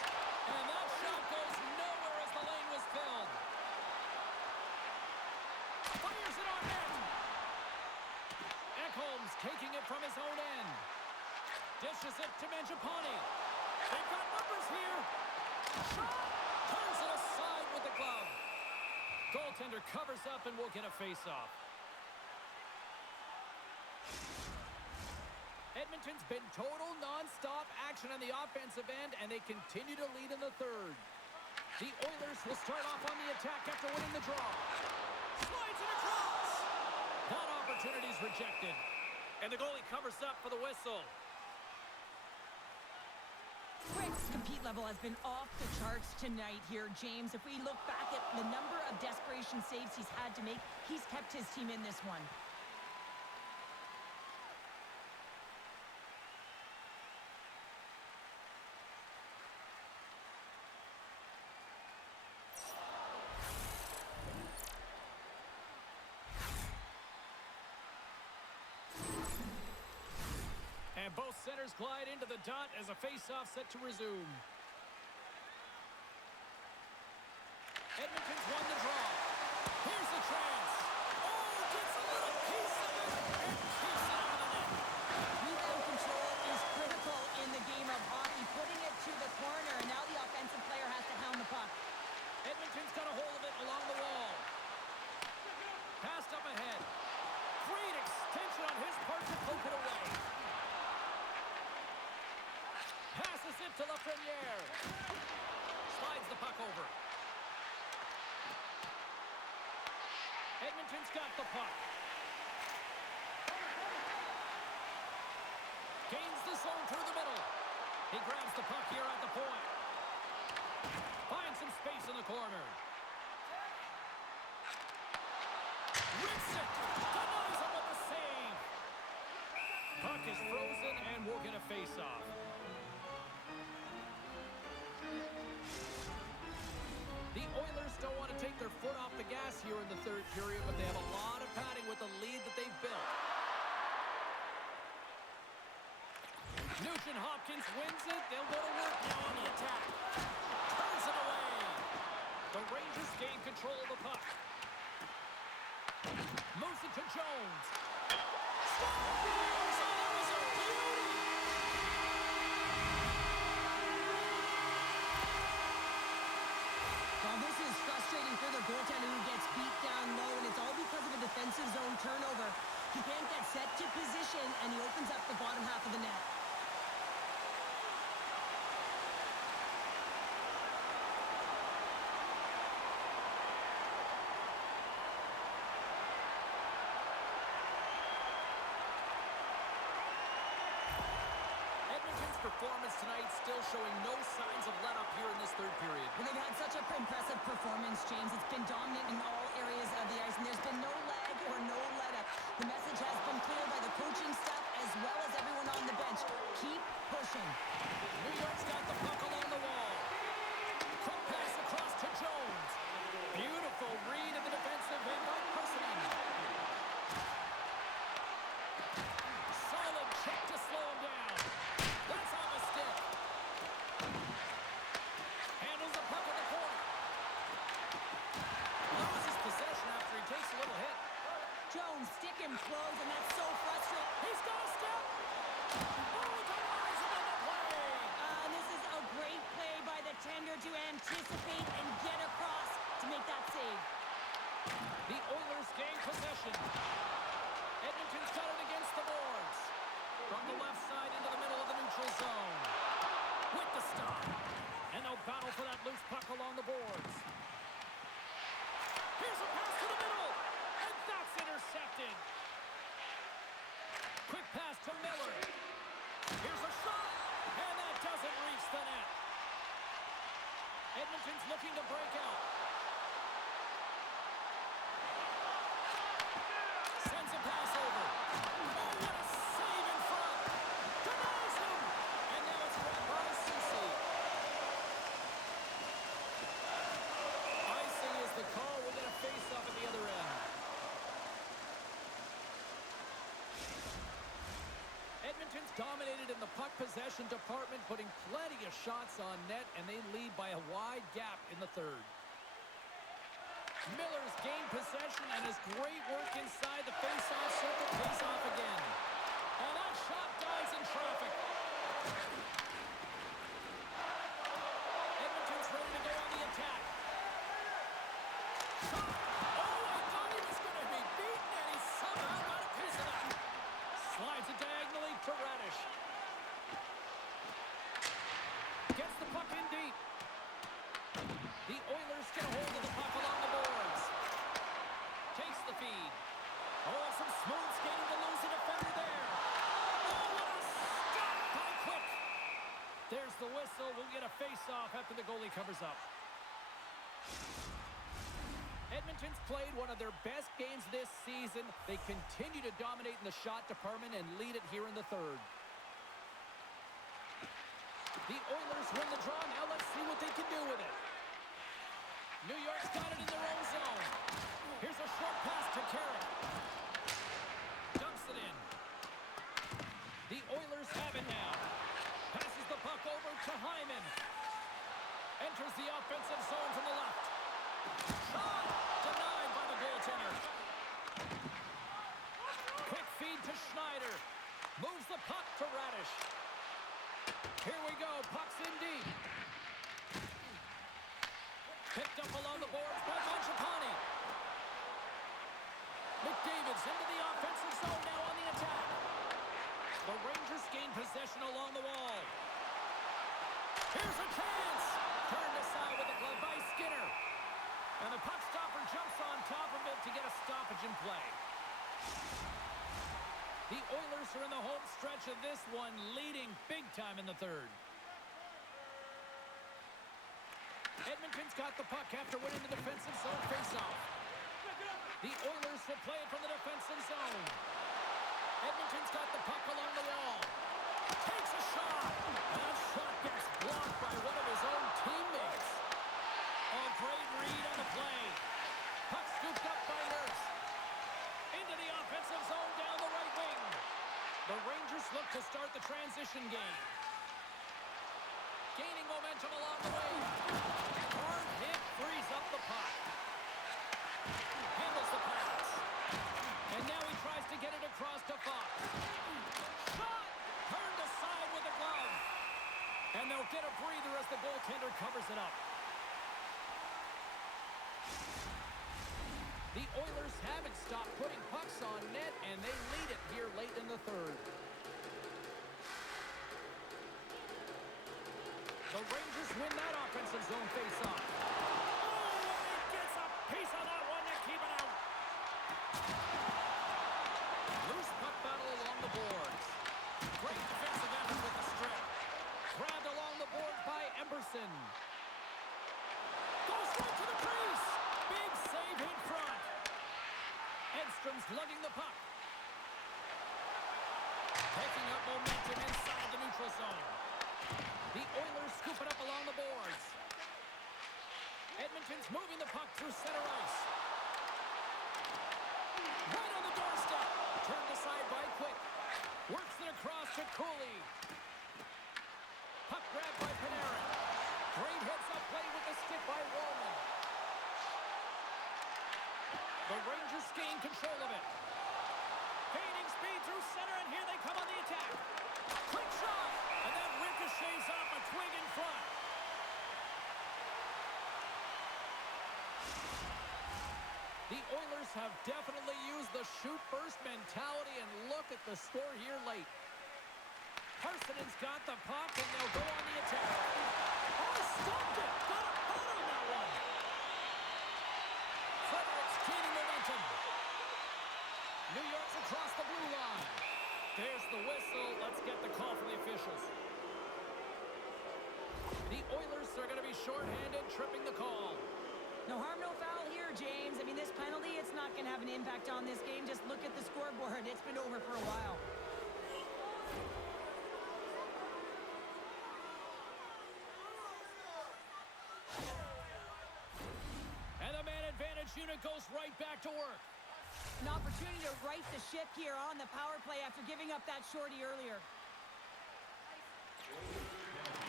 And that shot goes nowhere as the lane was filled. Fires it on net. Ekholm's taking it from his own end. Dishes it to Mangiapane. They've got numbers here. Shot! Turns it aside with the glove. Goaltender covers up and will get a face-off. Edmonton's been total non-stop action on the offensive end, and they continue to lead in the third. The Oilers will start off on the attack after winning the draw. Slides it across. That opportunity's rejected. And the goalie covers up for the whistle. Rick's compete level has been off the charts tonight here, James. If we look back at the number of desperation saves he's had to make, he's kept his team in this one. And both centers glide into the dot as a face-off set to resume. Edmonton's won the draw. Here's the chance. Oh, gets a little piece of it and keeps it out of the net. Rebound control is critical in the game of hockey. Putting it to the corner, and now the offensive player has to hound the puck. Edmonton's got a hold of it along the wall. Passed up ahead. Great extension on his part to poke it away. Passes it to Lafreniere. Slides the puck over. Edmonton's got the puck. Gains the zone through the middle. He grabs the puck here at the point. Finds some space in the corner. Rips it. Denies him with the save. Puck is frozen and we'll get a face-off. take their foot off the gas here in the third period, but they have a lot of padding with the lead that they've built. Nugent Hopkins wins it. They'll go to work now on the attack. Turns it away. The Rangers gain control of the puck. Moves it to Jones. Scores! Oh, that was a beauty! Well, this is frustrating for the goaltender who gets beat down low, and it's all because of a defensive zone turnover. He can't get set to position, and he opens up the bottom half of the net. Performance tonight still showing no signs of let up here in this third period. Well, they've had such a impressive performance, James. It's been dominant in all areas of the ice, and there's been no lag or no let up. The message has been clear by the coaching staff as well as everyone on the bench. Keep pushing. New York's got the puck along the wall. Quick pass across to Jones. Beautiful read in the defensive end by Persson. Solid check to slow him down. That's on the stick. Handles the puck in the corner. Loses possession after he takes a little hit. Jones, stick him close, and that's so frustrating. He's got a step. Oh, denies him in the play. This is a great play by the tender to anticipate and get across to make that save. The Oilers gain possession. Edmonton's got it against the boards. From the left side into the middle of the neutral zone. With the stop. And they'll battle for that loose puck along the boards. Here's a pass to the middle. And that's intercepted. Quick pass to Miller. Here's a shot. And that doesn't reach the net. Edmonton's looking to break out. Sends a pass over. Oh, what a save in front. Denies him. And now it's grabbed by Ceci. Icing is the call. We'll get a face-off at the other end. Edmonton's dominated in the puck possession department, putting plenty of shots on net, and they lead by a wide gap in the third. Miller's gained possession, and his great work inside the face-off circle pays off again. And that shot dies in traffic. Edmonton's ready to go on the attack. Shot! Oh, I thought he was going to be beaten, and he somehow got a piece of it. Slides it diagonally to Radish. Gets the puck in deep. The Oilers get a hold of the puck along the boards. Takes the feed. Oh, some smooth skating to lose the defender there. Oh, what a stop by Cook. There's the whistle. We'll get a face-off after the goalie covers up. Edmonton's played one of their best games this season. They continue to dominate in the shot department and lead it here in the third. The Oilers win the draw. Now let's see what they can do with it. New York's got it in their own zone. Here's a short pass to Carrick. Dumps it in. The Oilers have it now. Passes the puck over to Hyman. Enters the offensive zone from the left. Shot! Denied by the goaltender. Quick feed to Schneider. Moves the puck to Radish. Here we go. Puck's in deep. Picked up along the boards by Mangiapane. McDavid's into the offensive zone now on the attack. The Rangers gain possession along the wall. Here's a chance. Turned aside with the glove by Skinner. And the puck stopper jumps on top of it to get a stoppage in play. The Oilers are in the home stretch of this one, leading big time in the third. Edmonton's got the puck after winning the defensive zone faceoff. The Oilers will play it from the defensive zone. Edmonton's got the puck along the wall. Takes a shot. And that shot gets blocked by one of his own teammates. A great read on the play. look to start the transition game. Gaining momentum along the way. Hard hit frees up the puck. Handles the pass. And now he tries to get it across to Fox. Shot! Turned aside with the glove. And they'll get a breather as the goaltender covers it up. The Oilers haven't stopped putting pucks on net, and they lead it here late in the third. The Rangers win that offensive zone face-off. Oh, and he gets a piece of that one to keep it out. Loose puck battle along the boards. Great defensive effort with the strip. Grabbed along the boards by Emberson. Goes right to the crease. Big save in front. Edstrom's lugging the puck. Taking up momentum inside the neutral zone. The Oilers scoop it up along the boards. Edmonton's moving the puck through center ice. Right on the doorstep. Turned aside by Quick. Works it across to Cooley. Puck grabbed by Panarin. Great heads-up play with the stick by Wallman. The Rangers gain control of it. Gaining speed through center, and here they come on the attack. Quick shot, and that ricochets off a twig in front. The Oilers have definitely used the shoot-first mentality, and look at the score here late. Parsonen's got the puck, and they'll go on the attack. Oh, stopped it! Got a hold on that one! Fredericks gaining momentum. New York's across the blue line. There's the whistle. Let's get the call from the officials. The Oilers are going to be shorthanded, tripping the call. No harm, no foul here, James. I mean, this penalty, it's not going to have an impact on this game. Just look at the scoreboard. It's been over for a while. And the man advantage unit goes right back to work. An opportunity to right the ship here on the power play after giving up that shorty earlier.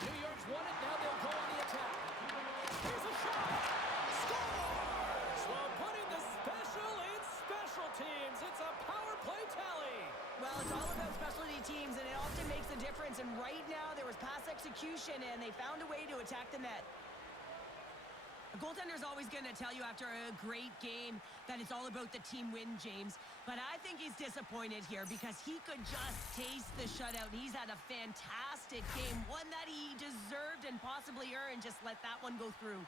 New York's won it. Now they'll go on the attack. Here's a shot. Scores! While putting the special in special teams. It's a power play tally. Well, it's all about specialty teams, and it often makes a difference. And right now, there was pass execution, and they found a way to attack the net. A goaltender is always going to tell you after a great game that it's all about the team win, James. But I think he's disappointed here because he could just taste the shutout. He's had a fantastic game, one that he deserved and possibly earned. Just let that one go through.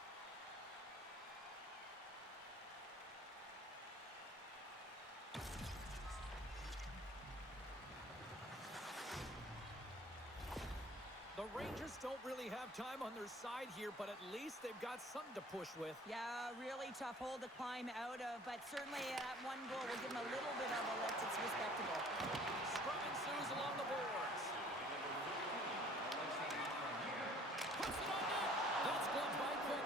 The Rangers don't really have time on their side here, but at least they've got something to push with. Yeah, really tough hole to climb out of, but certainly that one goal will give him a little bit of a lift. It's respectable. Scrum ensues along the boards. Puts it on net. That's gloved by Quick.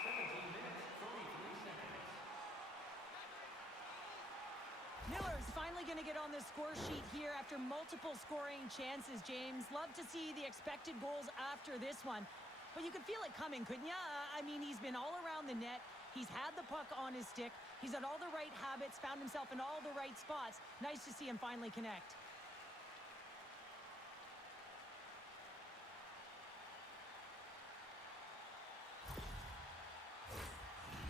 17 minutes, 33 seconds. Miller's finally going to get on the score sheet here after multiple scoring chances, James. Love to see the expected goals after this one. But you could feel it coming, couldn't you? I mean, he's been all around the net. He's had the puck on his stick. He's had all the right habits, found himself in all the right spots. Nice to see him finally connect.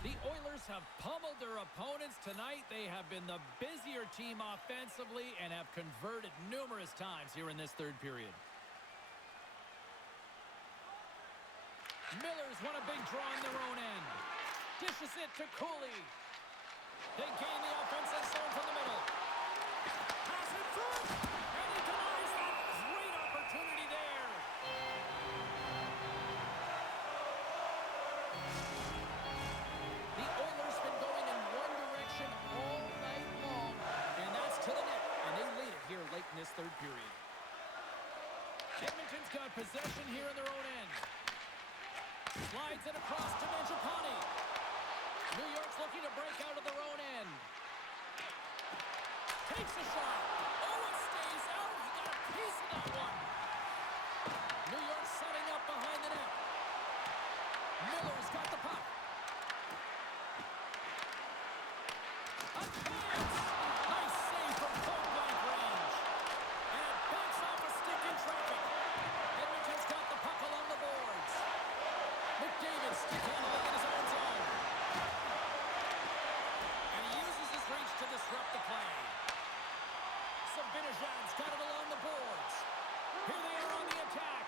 The Oilers have pummeled their opponents tonight. They have been the busier team offensively and have converted numerous times here in this third period. Miller's won a big draw in their own end. Dishes it to Cooley. They gain the offensive zone from the middle. Pass it through, and he denies that great opportunity there. The Oilers been going in one direction all night long, and that's to the net, and they lead it here late in this third period. Edmonton's got possession here in their own end. Slides it across to Mangiapane. New York's looking to break out of their own end. Takes a shot. Oh, it stays that one. New York setting up behind the net. Miller's got the puck. A chance! Nice save from point-blank range. And it backs off a stick in traffic. Edmonton's got the puck along the boards. McDavid stick handling in his own zone. And he uses his reach to disrupt the play. Sabinajan's got it along the boards. Here they are on the attack.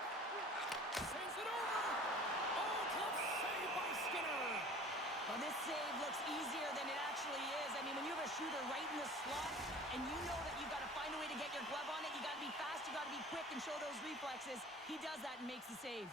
Sends it over. Oh, glove save by Skinner. Well, this save looks easier than it actually is. I mean, when you have a shooter right in the slot and you know that you've got to find a way to get your glove on it, you got to be fast, you got to be quick and show those reflexes. He does that and makes the save.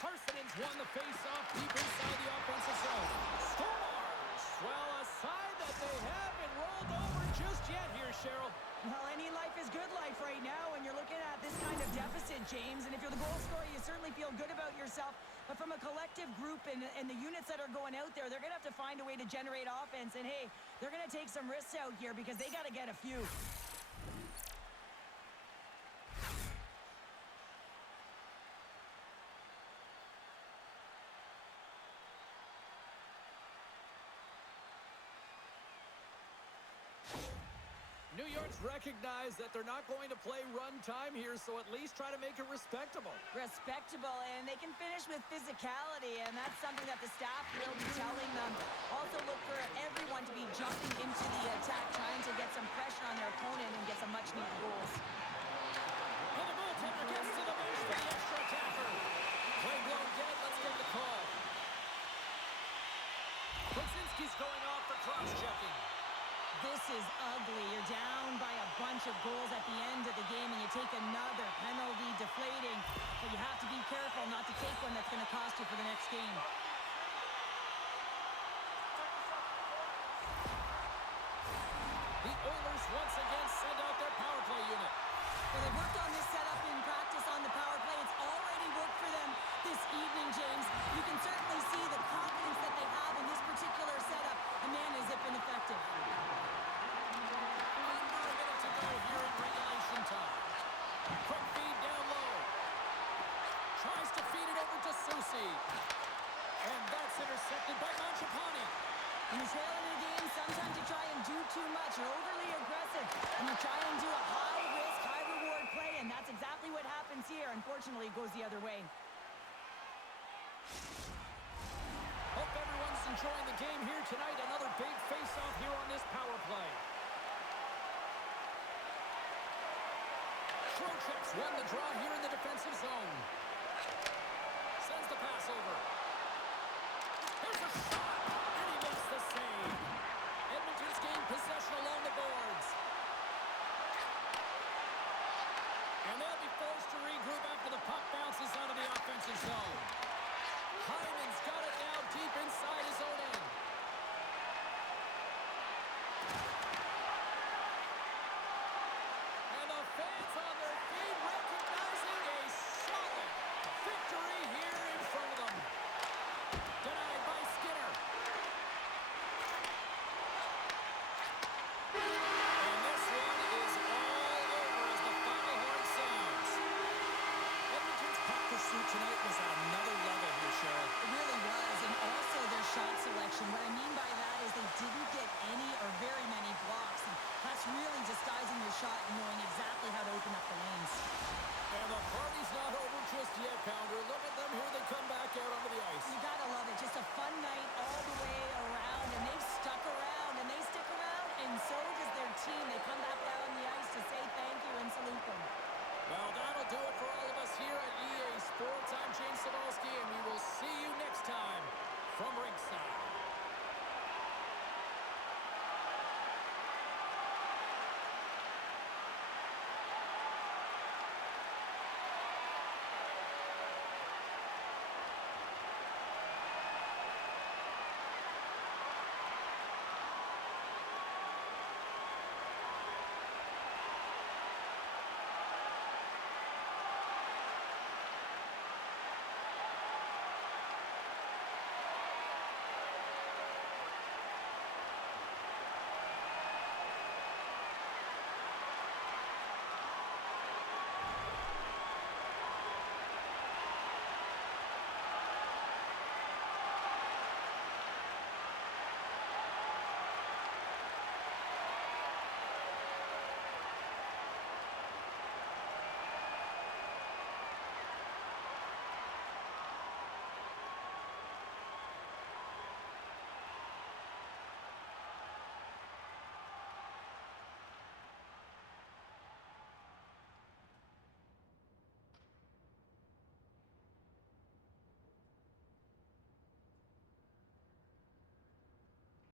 Parsonen's won the face-off deep inside the offensive zone. Scores! Well, a sign that they haven't rolled over just yet here, Cheryl. Well, any life is good life right now when you're looking at this kind of deficit, James. And if you're the goal scorer, you certainly feel good about yourself. But from a collective group and the units that are going out there, they're going to have to find a way to generate offense. And, hey, they're going to take some risks out here because they got to get a few. New York's recognized that they're not going to play run time here, so at least try to make it respectable. Respectable, and they can finish with physicality, and that's something that the staff will be telling them. Also look for everyone to be jumping into the attack, trying to get some pressure on their opponent and get some much-needed goals. And the goaltender gets to the bench for the extra attacker. Play blown dead, let's get the call. Brzezinski's going off for cross-checking. This is ugly. You're down by a bunch of goals at the end of the game, and you take another penalty, deflating. But you have to be careful not to take one that's going to cost you for the next game. The Oilers once again send out their power play unit. Well, they've worked on this setup in practice on the power play. It's already worked for them this evening, James. You can certainly see the confidence that they have in this particular setup. And man, is it been effective. Under a minute to go here in regulation time. Quick feed down low. Tries to feed it over to Soucy. And that's intercepted by Mangiapane. When you're trailing in a game, sometimes you try and do too much. You're overly aggressive. And you try and do a high-risk, high-reward play, and that's exactly what happens here. Unfortunately, it goes the other way. Hope everyone's enjoying the game here tonight. Another big face-off here on this power play. Trocheck's won the draw here in the defensive zone. Sends the pass over. Here's a shot, and he makes the save. Edmonton's gained possession along the boards. And they'll be forced to regroup after the puck bounces out of the offensive zone. Hyman's got it now deep inside his own end. And the fans on their feet recognizing a solid victory here in front of them. Denied by Skinner. And this one is all over as the final horn sounds. Edmonton's puck pursuit tonight was